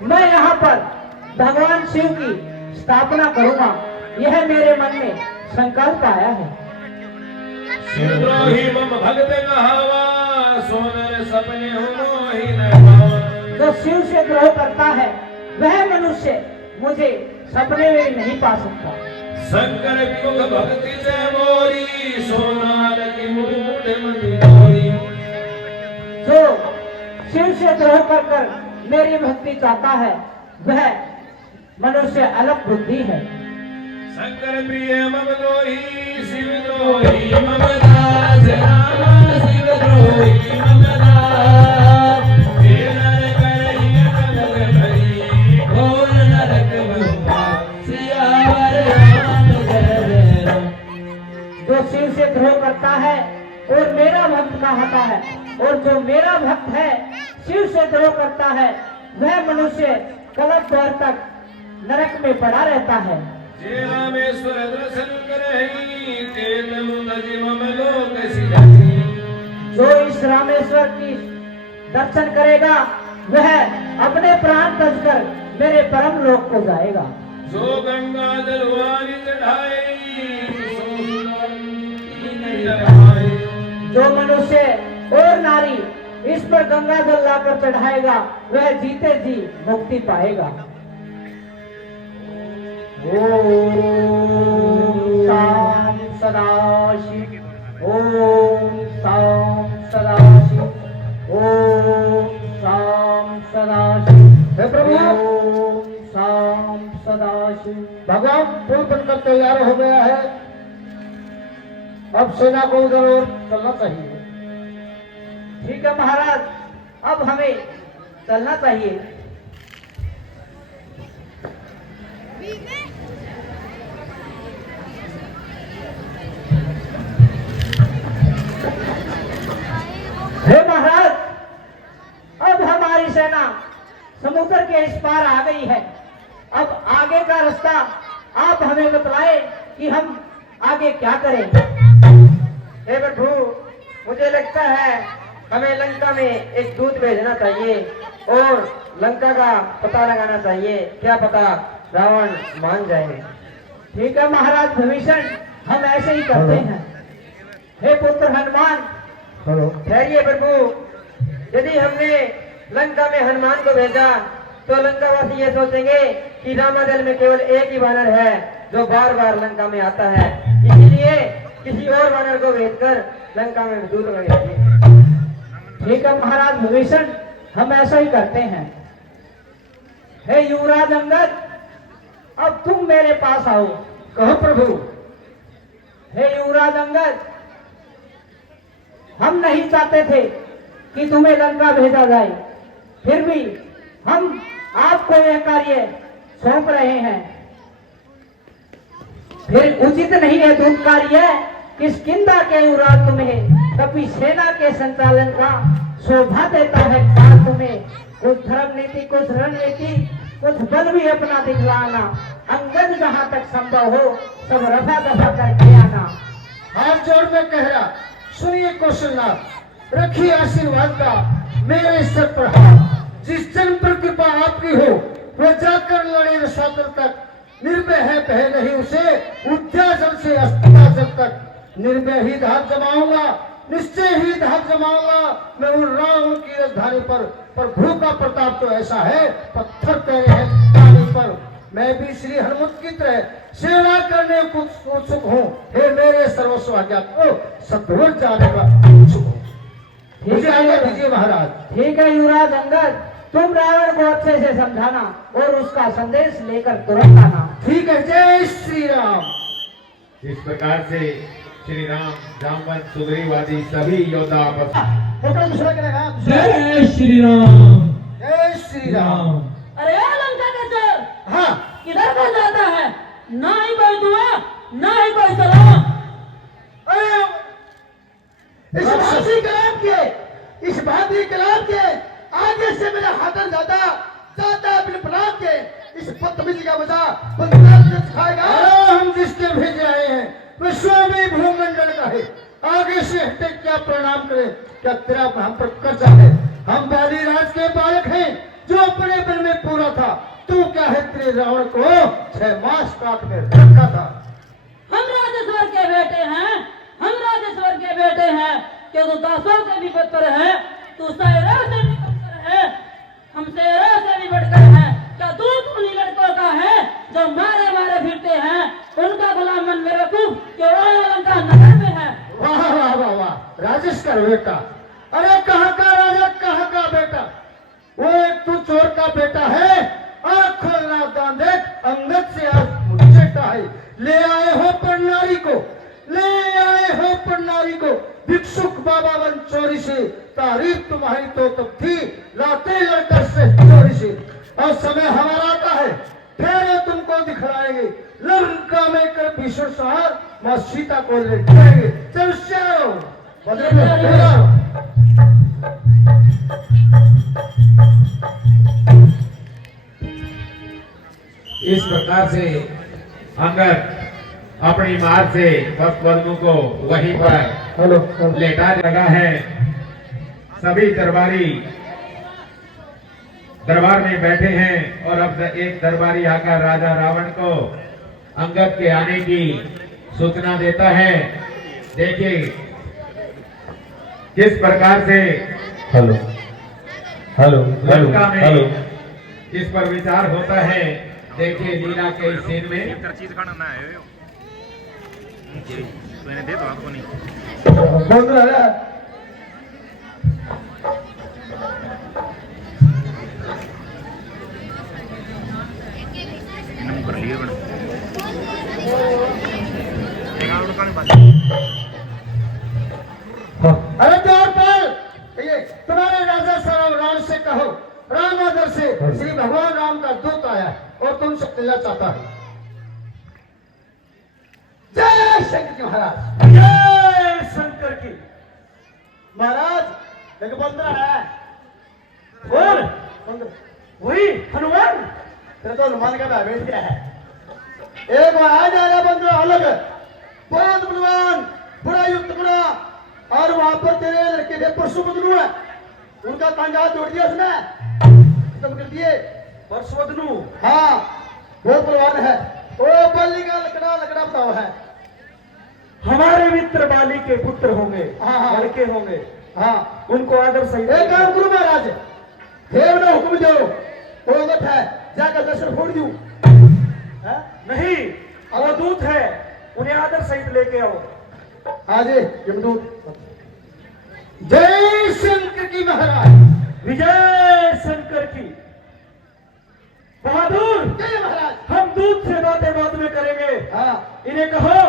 मैं यहाँ पर भगवान शिव की स्थापना करूँगा, यह मेरे मन में संकल्प आया है। शिवद्रोही मम भक्त कहावा, सोनर सपने मोहि न भावा। जो शिव से द्रोह करता है वह मनुष्य मुझे सपने में भी नहीं पा सकता। शंकर विमुख भक्ति से मोरी, सोनार की मुकुट मंदिरोरी। जो शिव से द्रोह कर कर मेरी भक्ति चाहता है वह मनुष्य अलग बुद्धि है। शंकर प्रिय मम द्रोही, शिव द्रोही मम दास, राम शिव द्रोही मम दास। हे नर करहि कलग भरी, घोर नरक बहु, सियावर राम जय राम। जो शिव से द्रोह करता है और मेरा भक्त कहता है, और जो मेरा भक्त है शिव से द्रोह करता है वह मनुष्य कलप द्वार तक नरक में पड़ा रहता है। जे रामेश्वर दर्शन करहि, ते तनु तजि मम लोक सिधहि। जो इस रामेश्वर की दर्शन करेगा वह अपने प्राण तजकर मेरे परम लोक को जाएगा। जो गंगा जलवारी चढ़ाई, सो सुनाई नहीं रहाई। जो मनुष्य और नारी इस पर गंगा जल लाकर चढ़ाएगा वह जीते जी मुक्ति पाएगा। ओम शाम सदाशिव, ओम शाम सदाशिव, ओम शाम सदाशिव। हे प्रभु, ओम शाम सदाशिव। भगवान पुल बनकर तैयार हो गया है, अब सेना को उधर और चलना चाहिए। ठीक है महाराज, अब हमें चलना चाहिए। हे महाराज, अब हमारी सेना समुद्र के इस पार आ गई है। अब आगे का रास्ता आप हमें बतलाए कि हम आगे क्या करें। हे प्रभु, मुझे लगता है हमें लंका में एक दूत भेजना चाहिए और लंका का पता लगाना चाहिए, क्या पता रावण मान जाए। ठीक है महाराज विभीषण, हम ऐसे ही करते हैं। हे पुत्र हनुमान, हेलो, ठहरिए प्रभु, यदि हमने लंका में हनुमान को भेजा तो लंकावासी ये सोचेंगे कि रामादल में केवल एक ही वानर है जो बार बार लंका में आता है, इसीलिए किसी और वानर को भेजकर लंका में दूत भेजिए। ठीक है महाराज विभीषण, हम ऐसा ही करते हैं। हे युवराज अंगद, अब तुम मेरे पास आओ। कहो प्रभु। हे युवराज अंगद, हम नहीं चाहते थे कि तुम्हें लंका भेजा जाए, फिर भी हम आपको यह कार्य सौंप रहे हैं। फिर उचित नहीं है दूत कार्य, किष्किंधा के युवराज तुम्हें कभी सेना के संचालन का शोभा देता है। क्या तुम्हें कुछ धर्म नीति, कुछ रणनीति कुछ बल भी अपना दिखलाना, अंगद जहाँ तक संभव हो सब रफा दफा करके आना। हाथ जोड़ में कह रहा, सुनिए कौशलनाथ, रखिए आशीर्वाद का मेरे सिर पर हाथ। जिस जन पर कृपा आपकी हो वह जाकर लड़े रसातल तक, निर्भय है भय नहीं उसे, उद्याचल से अस्ताचल तक। निर्भय ही धाक जमाऊंगा, निश्चय ही धाक जमाऊंगा मैं उन रावण की राजधानी पर भू का प्रताप तो ऐसा है पत्थर तेरे हैं पानी पर। मैं भी श्री हनुमत की तरह सेवा करने को उत्सुक हूँ। हे मेरे सर्वस्व आज्ञा को सत्वर जाने का उत्सुक हूँ। मुझे आज्ञा दीजिए महाराज। ठीक है युवराज अंगद, तुम रावण को अच्छे से समझाना और उसका संदेश लेकर तुरंत आना। ठीक है, जय श्री राम। इस प्रकार से श्री राम, जामवंत, सुग्रीव आदि सभी योद्धा आपस फोटो दूसरा करेगा। जय श्री राम। जय श्री राम। अरे लंका के सर, हाँ, किधर को जाता है? ना ही कोई दुआ, ना ही कोई सलाम। अरे इस बादी कलाम के, इस बादी कलाम के आगे से मेरा हाथन जाता बिन प्रणाम के इस बदतमीजी का मजा खाएगा। हम जिसके भेज रहे हैं विश्व में भूमंडल का है, आगे से हटे क्या प्रणाम करे? क्या तेरा हम पर कर्जा है? हम बाली राज के बालक हैं जो अपने बल में पूरा था। तू क्या है तेरे रावण को 6 मास काट में रखा था। हम राजेश्वर के बेटे हैं, हम राजेश्वर के बेटे हैं। क्या तू दासों से भी बदतर है? तू शायरों से भी बदतर है, हम शेरों से भी बढ़कर है। क्या तू उन्हीं लड़कों का है जो मारे मारे फिरते हैं? उनका गुलाम मन मेरे को जो लंका नगर में है। वाह वाह वाह वाह, राजेश का बेटा। अरे कहाँ का राजा, कहाँ का बेटा? वो एक तू चोर का बेटा है। आँख खोलना दान देख, अंगद से आज मुझे का है। ले आए हो पर नारी को, ले आए हो पर नारी को भिक्षुक बाबा बन चोरी से। तारीफ तुम्हारी तो तब थी लाते लड़कर से चोरी से। और समय हमारा आता है, फिर तुमको दिखलाएंगे लंका में कर भीषण सहार मां सीता को ले जाएंगे। चल श्याम, इस प्रकार से अंगद अपनी मार से भक्तवंदों को वहीं पर लेटा लगा है। सभी दरबारी दरबार में बैठे हैं और अब एक दरबारी आकर राजा रावण को अंगद के आने की सूचना देता है। देखिए किस प्रकार से लंका में इस पर विचार होता है। देखिए लीला के इस सीन में चीज खाना ना है तो इन्हें दे दो आपको नहीं बोल रहा है। नंबर लिए बना अरे द्वार पर ये तुम्हारे राजा सारा राम से कहो राम आदर से श्री भगवान राम का दूत आया है और तुमसे मिलना चाहता है। जय शंकर की महाराज। जय शंकर की महाराज। एक बंदर है, बोल बंदर, वही हनुमान। तेरा तो हनुमान का बैठ गया है। एक बार आ जा रहा बंदर अलग, बहुत बलवान, बड़ा युक्त बड़ा। और वहां पर तेरे लड़के के परसों बदलू है, उनका कंधा तोड़ दिया उसने, खत्म कर दिए परसों। हाँ बहुत बलवान है। ओ बल्ली का लकड़ा लकड़ा बताओ है। हमारे मित्र बाली के पुत्र होंगे, हाँ। लड़के होंगे। हाँ उनको आदर सही एक काम करो महाराज, देव ने हुक्म दो, वो मत है जाकर दर्शन फोड़ दू। नहीं, वो दूत है, उन्हें आदर सहित लेके आओ। आज यमदूत। जय शंकर की महाराज। विजय शंकर की। बहादुर, जय महाराज। हम दूत से बातें बाद में करेंगे। हाँ इन्हें कहो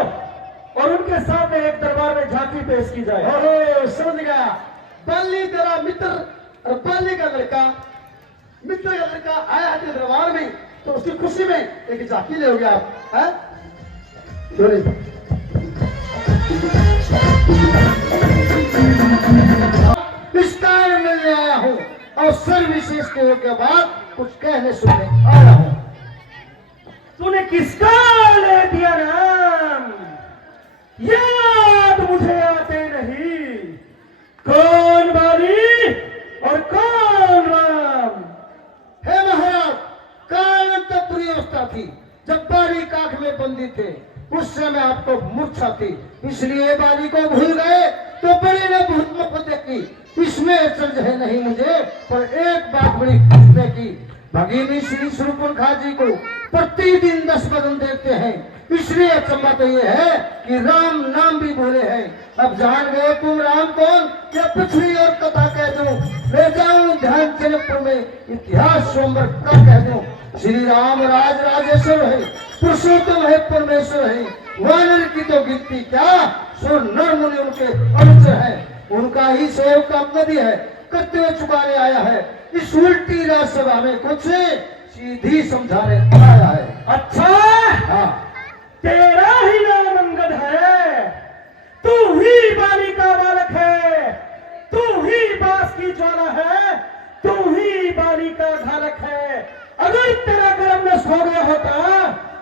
और उनके सामने एक दरबार में झांकी पेश की जाए। ओहो समझ गया। बल्ली तेरा मित्र और बल्ली का लड़का, मित्र का लड़का आया है तेरे दरबार में, तो उसकी खुशी में एक झांकी ले हो गया आप, हैं? इस कारण मिलने आया हूँ और सर्व विशेष के बाद कुछ कहने सुनने आ रहा हूँ। तूने किसका ले दिया नाम? याद मुझे आते नहीं। कौन बाली और कौन राम? हे महाराज, कालांतपुरी अवस्था थी जब बालिक आंख में बंदी थे, उस समय आपको मूर्छा थी, इसलिए बाली को भूल गए तो बड़ी ने भूत को देखी। इसमें अचरज है नहीं मुझे, पर एक बात बड़ी पूछने की। भगिनी श्री शूर्पणखा जी को प्रतिदिन 10 बदन देखते हैं, इसलिए अचंबा तो ये है कि राम नाम भी भूले हैं। अब जान गए तुम राम कौन, या पिछली और कथा कह दूं, ले जाऊं ध्यान जनकपुर में इतिहास सोमवार का कह दूं। श्री राम राज राजेश्वर है, पुरुषोत्तम है, परमेश्वर है। वानर की तो गिनती क्या, सो नर मुनि उनके अनुचर है, उनका ही सेवक अपनदी है, कर्तव्य चुकाने आया है। इस उल्टी राजसभा में कुछ सीधी समझाने आया है। अच्छा, हाँ, तेरा ही नाम अंगद है, तू ही बाली का बालक है, तू ही बास की ज्वाला है, तू ही बाली का घालक है। अगर तेरा कर्म नष्ट हो गया होता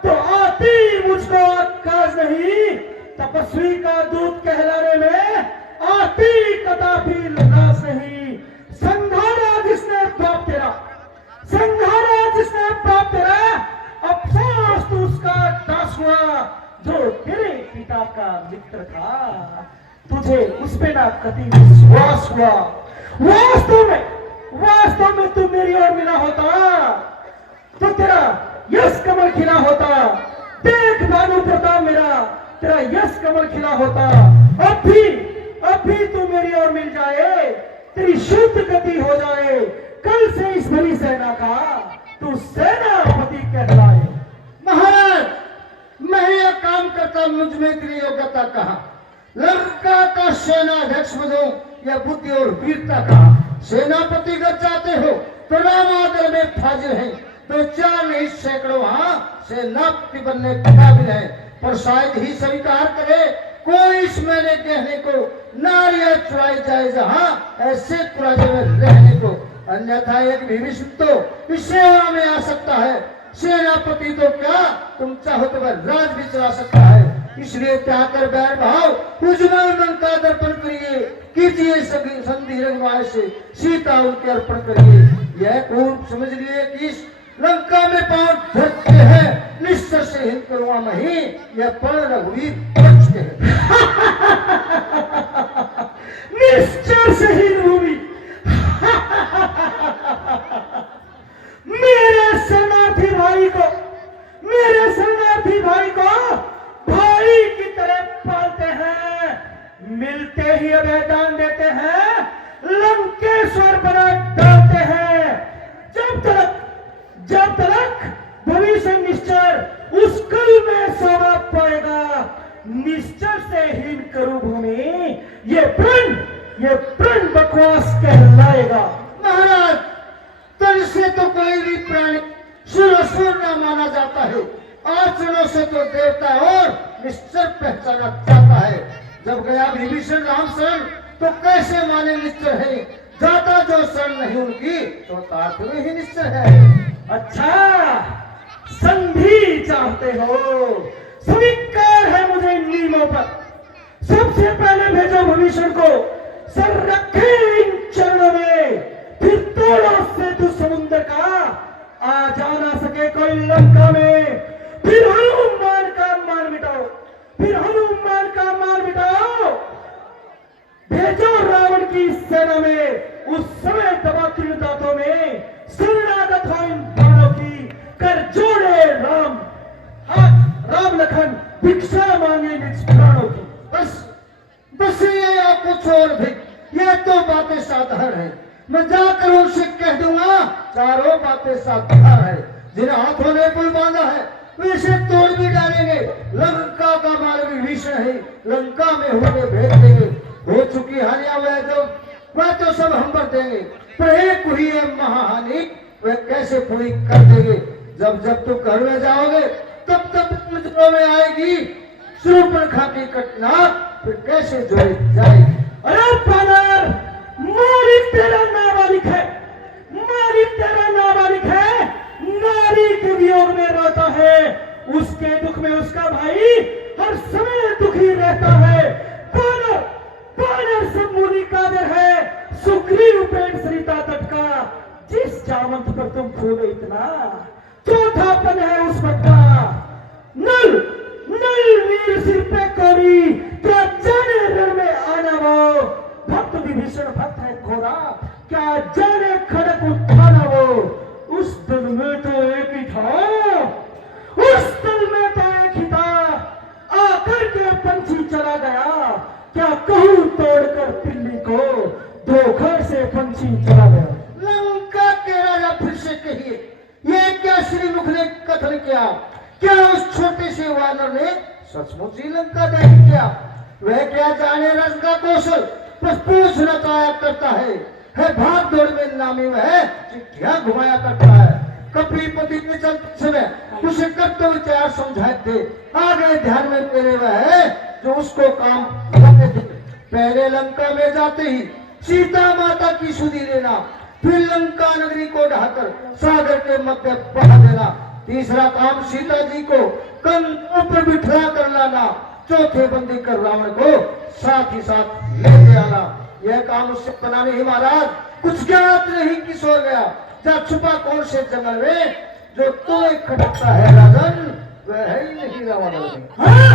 तो आती मुझको आकाश नहीं, तपस्वी का दूत कहलाने में आती कदापि लाश नहीं। संघारा जिसने पाप तेरा, संघारा जिसने पाप तेरा, अफसोस तू उसका दास हुआ जो तेरे पिता का मित्र था। तुझे उस पे ना कभी विश्वास हुआ। वास्तव में तू मेरी ओर मिला होता तो तेरा यश कमल खिला होता। देख भानु प्रताप, मेरा तेरा यश कमल खिला होता। अब भी तू मेरी ओर मिल जाए, तेरी शुद्ध गति हो जाए, कल से इस भरी सेना का तू सेनापति कहलाए। महाराज, मैं यह काम करता, मुझ में इतनी योग्यता कहा। लंका का सेनाध्यक्ष बनूं या बुद्धि और वीरता कहा। सेनापति कर चाहते हो तो रामादल में फाजिल है, तो 4 नहीं सैकड़ों वहां सेनापति बनने के काबिल है, पर शायद ही स्वीकार करे कोई इस मैंने कहने को नारियां चुराई जाए जहां ऐसे कुराजे में रहने को, अन्यथा एक विभीषण तो इस सेवा में आ सकता है। सेनापति तो क्या, तुम चाहो तो वह राज भी चला सकता है। इसलिए त्याग कर बैर भाव उज्ज्वल मन का दर्पण करिए, कीजिए सभी संधि रंगवाय से सीता उनके अर्पण करिए। यह कौन समझ लिए कि इस लंका में पांव धरते हैं, निश्चय से हिंद करुआ मही, यह पण रघुवीर पहुंचते हैं। निश्चय से ही भूमि मेरे शरणार्थी भाई को भाई की तरह पालते हैं, मिलते ही अभयदान देते हैं, लंकेश्वर बना डालते हैं। जब तक भविष्य निश्चर उस कल में शोभा पाएगा, निश्चर से हीन करू भूमि, ये प्रण बकवास कहलाएगा। महाराज, तन से तो कोई भी प्राणी सुरसुर न माना जाता है, आचरणों से तो देवता और निश्चर पहचाना जाता है। जब गया विभीषण राम शरण तो कैसे माने निश्चर है, जाता जो शरण नहीं उनकी तो तार्थ में ही निश्चर है। अच्छा, संधि चाहते हो, स्वीकार है मुझे इन नियमों पर। सबसे पहले भेजो विभीषण को, सर रखे इन चरणों में, फिर तोड़ो सेतु समुद्र का, आ जा ना सके कोई लंका में। फिर हनुमान का मार मिटाओ, भेजो रावण की सेना में, उस समय दबा तीर दांतों में शरणागत हो इन बाणों की, कर जोड़े राम लखन भिक्षा मांगे निज प्राणों की। बस ये या कुछ और भी, ये तो बातें साधारण है। मैं जाकर उनसे कह दूंगा, चारों बातें साधारण है। जिन हाथों ने पुल बांधा है वैसे तोड़ भी डालेंगे। लंका का मार्ग विभीषण है, लंका में होने भेज देंगे। हो चुकी हानियां वह तो सब हम भर देंगे, पर एक हुई है महाहानि, वह कैसे पूरी कर देंगे। जब तुम घर में जाओगे तब नजरों में आएगी शूर्पणखा की घटना, फिर कैसे जोड़ी जाएगी। अरे बानर, मालिक तेरा नाबालिग है, सुग्रीव पेड़ सरिता तट का, जिस जामंत पर तुम फूले इतना, चौथापन है उस पट का। नल नल वीर सिर पे कोरी, क्या जाने रण में आना वो, भक्त विभीषण भक्त है खोरा, क्या जाने खड़क उठाना वो। उस दल में तो एक ही था, उस दल में तो एक ही था, आकर के पंछी चला गया, क्या कहूं तोड़कर पिल्ली को, धोखा से पंछी चला गया। लंका के राजा फिर से कहिए, ये क्या श्रीमुख ने कथन किया? क्या उस छोटे से वानर ने सचमुच ही लंका नहीं किया? वह क्या जाने रस का कौशल, बस पूछ रचाया करता है भाग दौड़ में नामी वह चिट्ठियां घुमाया करता है। कपीपति के चलते समय उसे कर्तव्य विचार समझाए थे, आगे ध्यान में तेरे वह है जो उसको काम करते थे। पहले लंका में जाते ही सीता माता की सुधि लेना, फिर लंका नगरी को ढाकर सागर के मध्य बहा देना, तीसरा काम सीता जी को कंधों पर बिठा कर लाना, चौथे बंदी कर रावण को साथ ही साथ लेके आना। यह काम उससे बना नहीं महाराज, कुछ ज्ञात नहीं किशोर गया, जा छुपा कौन से जंगल में, जो तुम्हें खटकता है राजन वह है ही नहीं रावण। हाँ?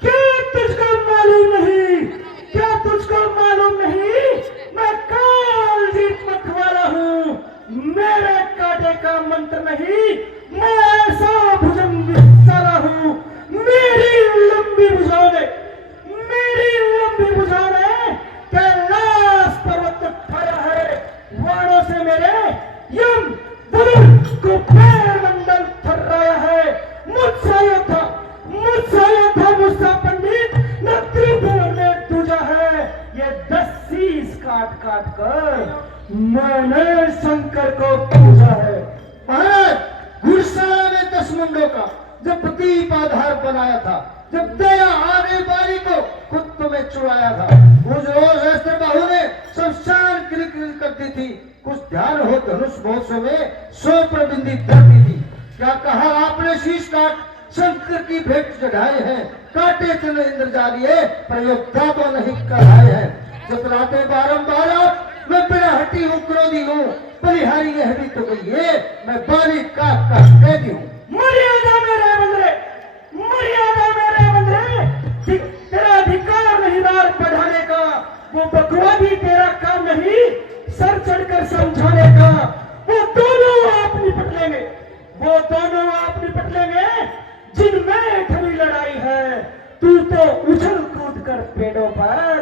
क्या तुझको मालूम नहीं, क्या तुझको मालूम नहीं, मैं काल जीत मखवाला हूँ, मेरे काटे का मंत्र नहीं, मैं ऐसा भुजंग सारा हूँ, मेरी लंबी भुजाओं ने कैलाश पर्वत उठाया है, वाणों से मेरे यम वरुण कुबेर मंडल थर्राया है। मुझसा मुझसा पंडित न त्रिभुवन ने तुझा है, ये 10 शीश काट काट कर मैंने शंकर को पूजा है। महाराज घुड़सला में 10 मुंडों का जब दीप आधार बनाया था, जब दया आने वाली को खुद तुम्हें चुराया था, उस रोज अस्त्र बाहु ने शमशान किल कर दी थी, कुछ ध्यान हो धनुष महोत्सव में 100 प्रबिंदी धरती थी। क्या कहा आपने शीश काट शंकर की भेंट चढ़ाए हैं, काटे चले इंद्रजालिए पर योद्धा तो नहीं कराए हैं। जतराते बारंबार आप, मैं बिना हटी हूँ क्रोधी हूँ, बलिहारी यह भी तो कहिए मैं बाली काट कैदी हूँ। मर्यादा मेरे बंदरे, तेरा अधिकार नहीं दार बढ़ाने का, वो बकवादी तेरा काम नहीं सर चढ़कर समझाने का। वो दोनों आप निपट लेंगे जिनमें खड़ी लड़ाई है। तू तो उछल कूद कर पेड़ों पर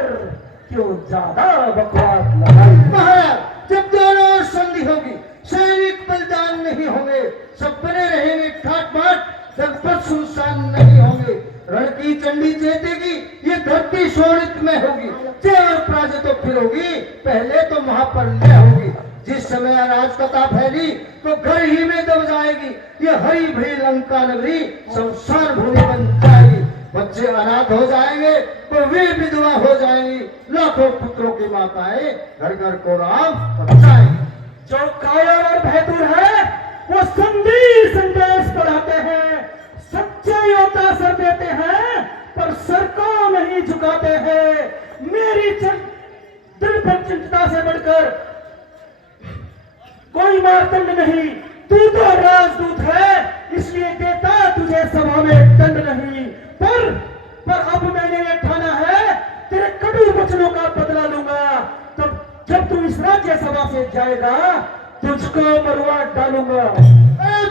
क्यों ज्यादा बकवास लगाई। महाराज जब दोनों ओर संधि होगी, सैनिक बलिदान नहीं होंगे, सब बने रहेंगे ठाट बाट, जनपद सुनसान नहीं होंगे। रण की चंडी चेतेगी, ये धरती शोणित में होगी, चार प्राजय तो फिर होगी, पहले तो महाप्रलय होगी। जिस समय अराजकता फैली तो घर ही में दब जाएगी, ये हरी भरी लंका नगरी शमशान भूमि बन जाएगी। बच्चे अनाथ हो जाएंगे तो वे विधवा हो जाएंगी, लाखों पुत्रों की माताएं घर घर को राम बचाएंगी। जो कायर और बहादुर है वो संदेश पढ़ाते हैं, सच्चे योद्धा सर देते हैं पर सर को नहीं झुकाते हैं। मेरी दृढ़ चिंता से बढ़कर कोई मारदंड नहीं, तू तो राजदूत है इसलिए देता तुझे सभा में दंड नहीं। पर अब मैंने ये ठाना है तेरे कड़ू वचनों का बदला लूंगा। तब जब तू इस राज्य सभा से जाएगा तुझको मरवा डालूंगा।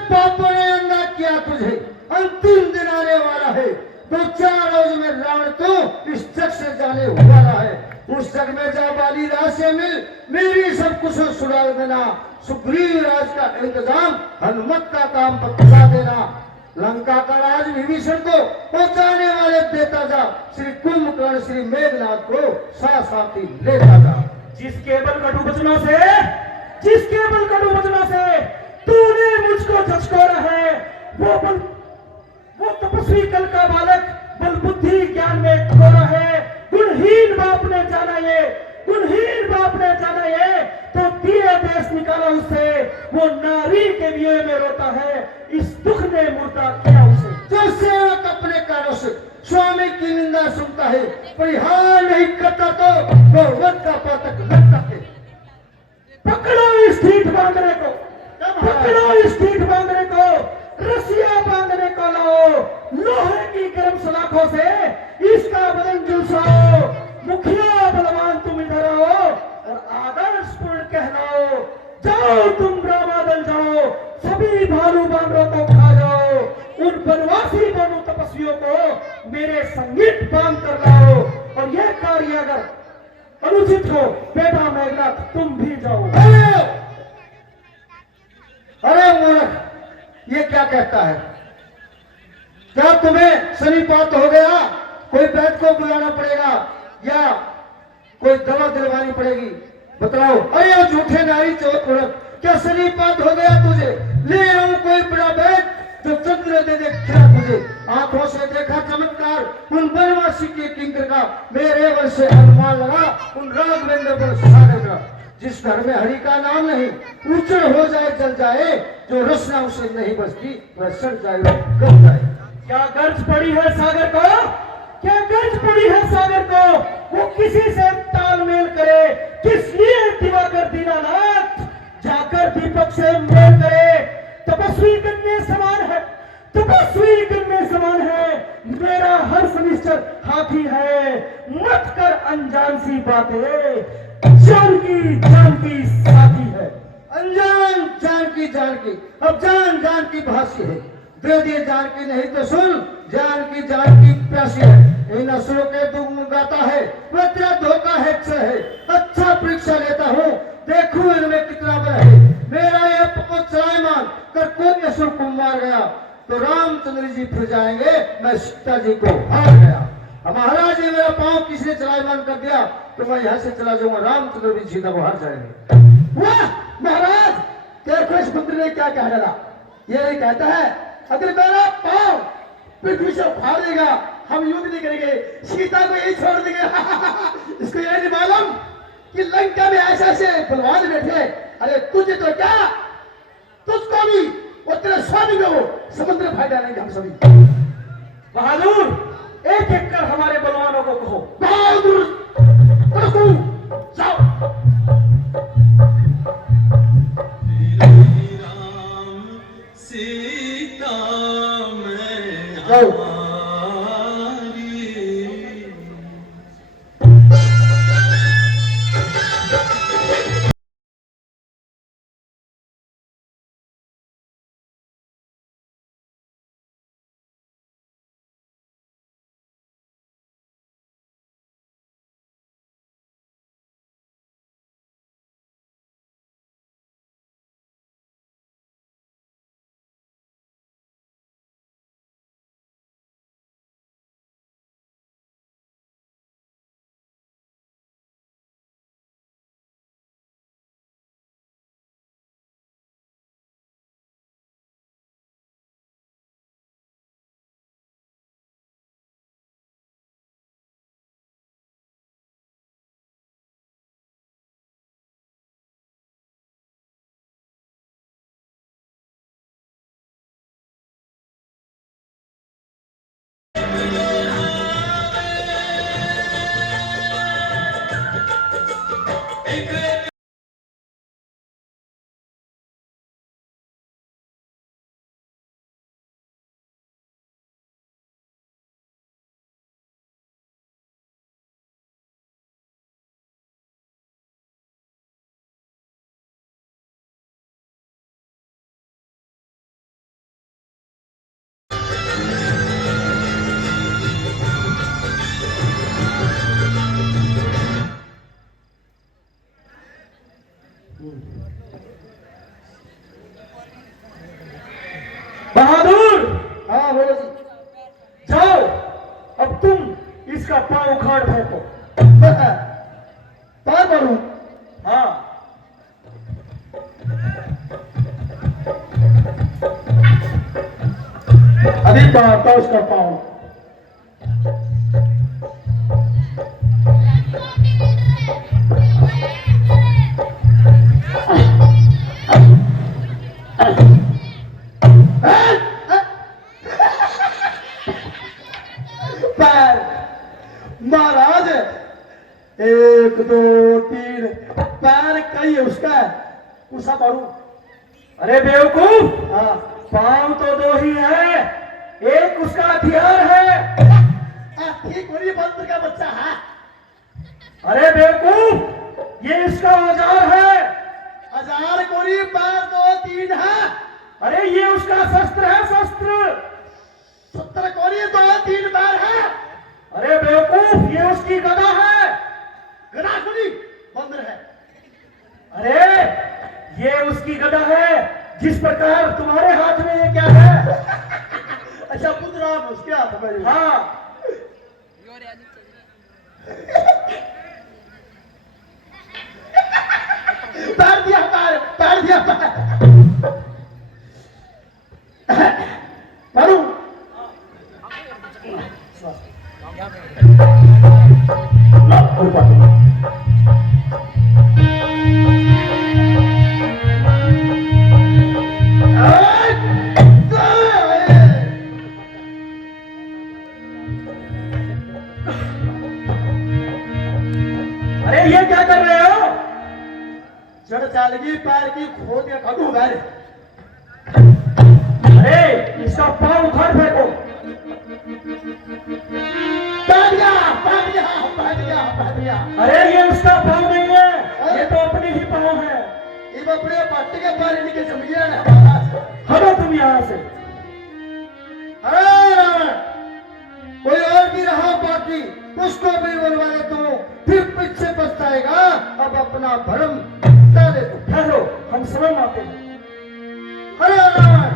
पापों ने अंधा किया तुझे, अंतिम दिन आने वाला है, 2-4 रोज में रावण तो इस जग से जाने वाला है। उस जग में जा बाली राज से मिल, मेरी सब कुछ सुना देना, सुग्रीव राज का इंतजाम हनुमत का काम बता देना। लंका का राज विभीषण को पहुंचाने वाले देता जा, श्री कुंभकर्ण श्री मेघनाथ को साथ साथी लेता जा। जिसके बल कटु वचनों से तूने मुझको झकझोरा है, वो तपस्वी कल का बालक बल बुद्धि ज्ञान में खोरा है। गुणहीन बाप ने जाना ये तो दिए देश निकाला उसे, वो नारी के लिए में रोता है, इस दुख ने मुर्दा किया उसे। जो सेवक अपने कार्यों से स्वामी की निंदा सुनता है, परिहार नहीं करता तो वध का पातक लगता है। बांधने को, पकड़ो इस पीठ बांधने को, रस्सियां बांधने को लो, लोहे की गर्म सलाखों से इसका बदन झुलसाओ। मुखिया बलवान तुम इधर आओ और आदर्श पूर्ण कहलाओ। जाओ तुम रामादल जाओ, सभी भालू बानरों को खा जाओ, उन वनवासी बानु तपस्वियों को मेरे संगीत बांध कर लाओ। और यह कार्य अगर अनुचित हो, बेटा मेघनाथ तुम भी जाओ। अरे मूर्ख, ये क्या कहता है? क्या तुम्हें शनिपात हो गया? कोई वैद्य को बुलाना पड़ेगा या कोई दवा दिलवानी पड़ेगी? बतलाओ। अरे ये झूठे नारी चौक उड़क, क्या शनिपात हो गया तुझे? ले आऊं कोई बड़ा वैद्य जो चंद्र दे दे खिला तुझे। आंखों से देखा चमत्कार उन बनवासी के किंकर का, मेरे वर से अनुमान लगा उन राघवेंद्र पर सागर का। जिस घर में हरि का नाम नहीं, उजड़ हो जाए जल जाए, जो रचना उसे नहीं बचती वह सड़ जाए गल जाए। क्या गर्ज पड़ी है सागर को? क्या गर्ज पड़ी है सागर को? वो किसी से तालमेल करे, किस लिए दिवाकर दीनानाथ जाकर दीपक से मेल करे। तपस्वी कन्या समान है, तपस्वी कन्या समान है, मेरा हर सनिश्चर हाथी है। मत कर अनजान सी बातें, जानकी साथी है। अनजान जानकी, अब जान की भाषी है। दे दिए जानकी, नहीं तो सुन, जानकी प्यासी है। इन असुरों के दुख गाता है, वह तेरा धोखा है अच्छा परीक्षा लेता हूँ, देखूं इनमें कितना बल है। मेरा यह पको चलायमान कर कोई असुर को मार गया तो रामचंद्र जी फिर जाएंगे, मैं सीता जी को हार गया। महाराज जी मेरा पांव किसने चलायमान कर दिया तो मैं यहाँ से चला जाऊंगा, रामचंद्र भी सीता को हार जाएंगे। वाह महाराज, देखो इस पुत्र ने क्या कह डाला। ये कहता है अगर मेरा पांव पृथ्वी से उखाड़ देगा हम युद्ध नहीं करेंगे, सीता को यही छोड़ देंगे। इसको ये नहीं मालूम कि लंका में ऐसे ऐसे बलवान बैठे। अरे तुझे तो क्या, तुझको भी और तेरे स्वामी को समुद्र भाई डालेंगे हम सभी। बहादुर, एक एक कर हमारे बलवानों को कहो। बहादुर जाओ। सीता में जाओ। बहादुर, हाँ बोलो जी। जाओ, अब तुम इसका पांव उखाड़ फेंको। पार पड़ू? हाँ। अभी पाता उसका पांव। महाराज 1 2 3 पैर कई है उसका, उषा पारू। अरे बेवकूफ, हाँ पाँव तो दो ही है, एक उसका हथियार है। ठीक बोलिए, बंदर का बच्चा है। अरे बेवकूफ, ये इसका औजार है। 1000 कोरी पैर 2 3 है। अरे ये उसका शस्त्र है, शस्त्र। 70 कोरी 2 3 पैर है। अरे बेवकूफ, ये उसकी गदा है। गदा कोरी बंदर है। अरे ये उसकी गदा है, जिस प्रकार तुम्हारे हाथ में ये क्या है? अच्छा बुद्धराम उसके हाथ में। हाँ, पैर दिया, पैर दिया, पारू। अरे ये क्या कर रहे हो? जड़ चालगी पैर की खोद या खड़ू बैर। अरे इसका पाँव उखाड़ फेंको। बैठ गया, बैठ गया, बैठ गया, बैठ गया। अरे ये उसका पाँव नहीं है, ये तो अपने ही पाँव है। ये अपने पट्टे के पैर इनके जम गया ना। हटो तुम यहाँ से। अरे रावण, कोई और भी रहा बाकी, उसको भी बुलवा ले तू, फिर पीछे पछताएगा। अब अपना भरम डाले तू। ठहरो, हम स्वयं आते हैं। अरे रावण,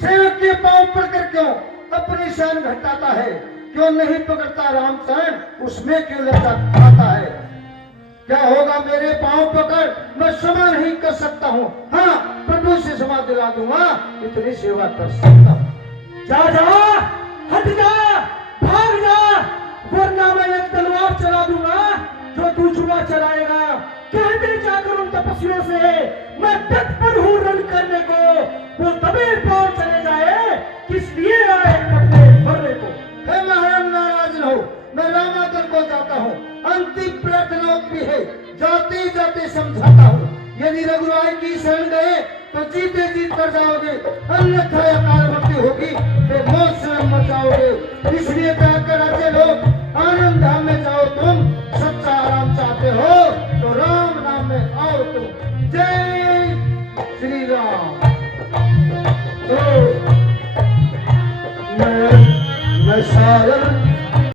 सेवक के पांव पकड़ क्यों अपनी शान घटाता है? क्यों नहीं पकड़ता रामचरण, उसमें क्यों लज्जा आता है? क्या होगा मेरे पांव पकड़, मैं क्षमा नहीं कर सकता हूँ। हाँ, प्रभु से क्षमा दिला दूंगा, इतनी सेवा कर सकता हूँ। जा जा, हट जा, भाग जा, वरना मैं एक तलवार चला दूंगा जो तू जुआ चलाएगा। कहते जाकर उन तपस्वियों से मैं तत्पर हूँ रण करने को, वो तबे पार चले जाए किस लिए आए अपने मरने को। हे महाराज, नाराज न हो, मैं रामादर को जाता हूँ। अंतिम प्रार्थना भी है, जाते जाते समझाता हूँ। यदि रघुराय की शरण गए तो जीते जीत कर जाओगे, अन्यथा अकाल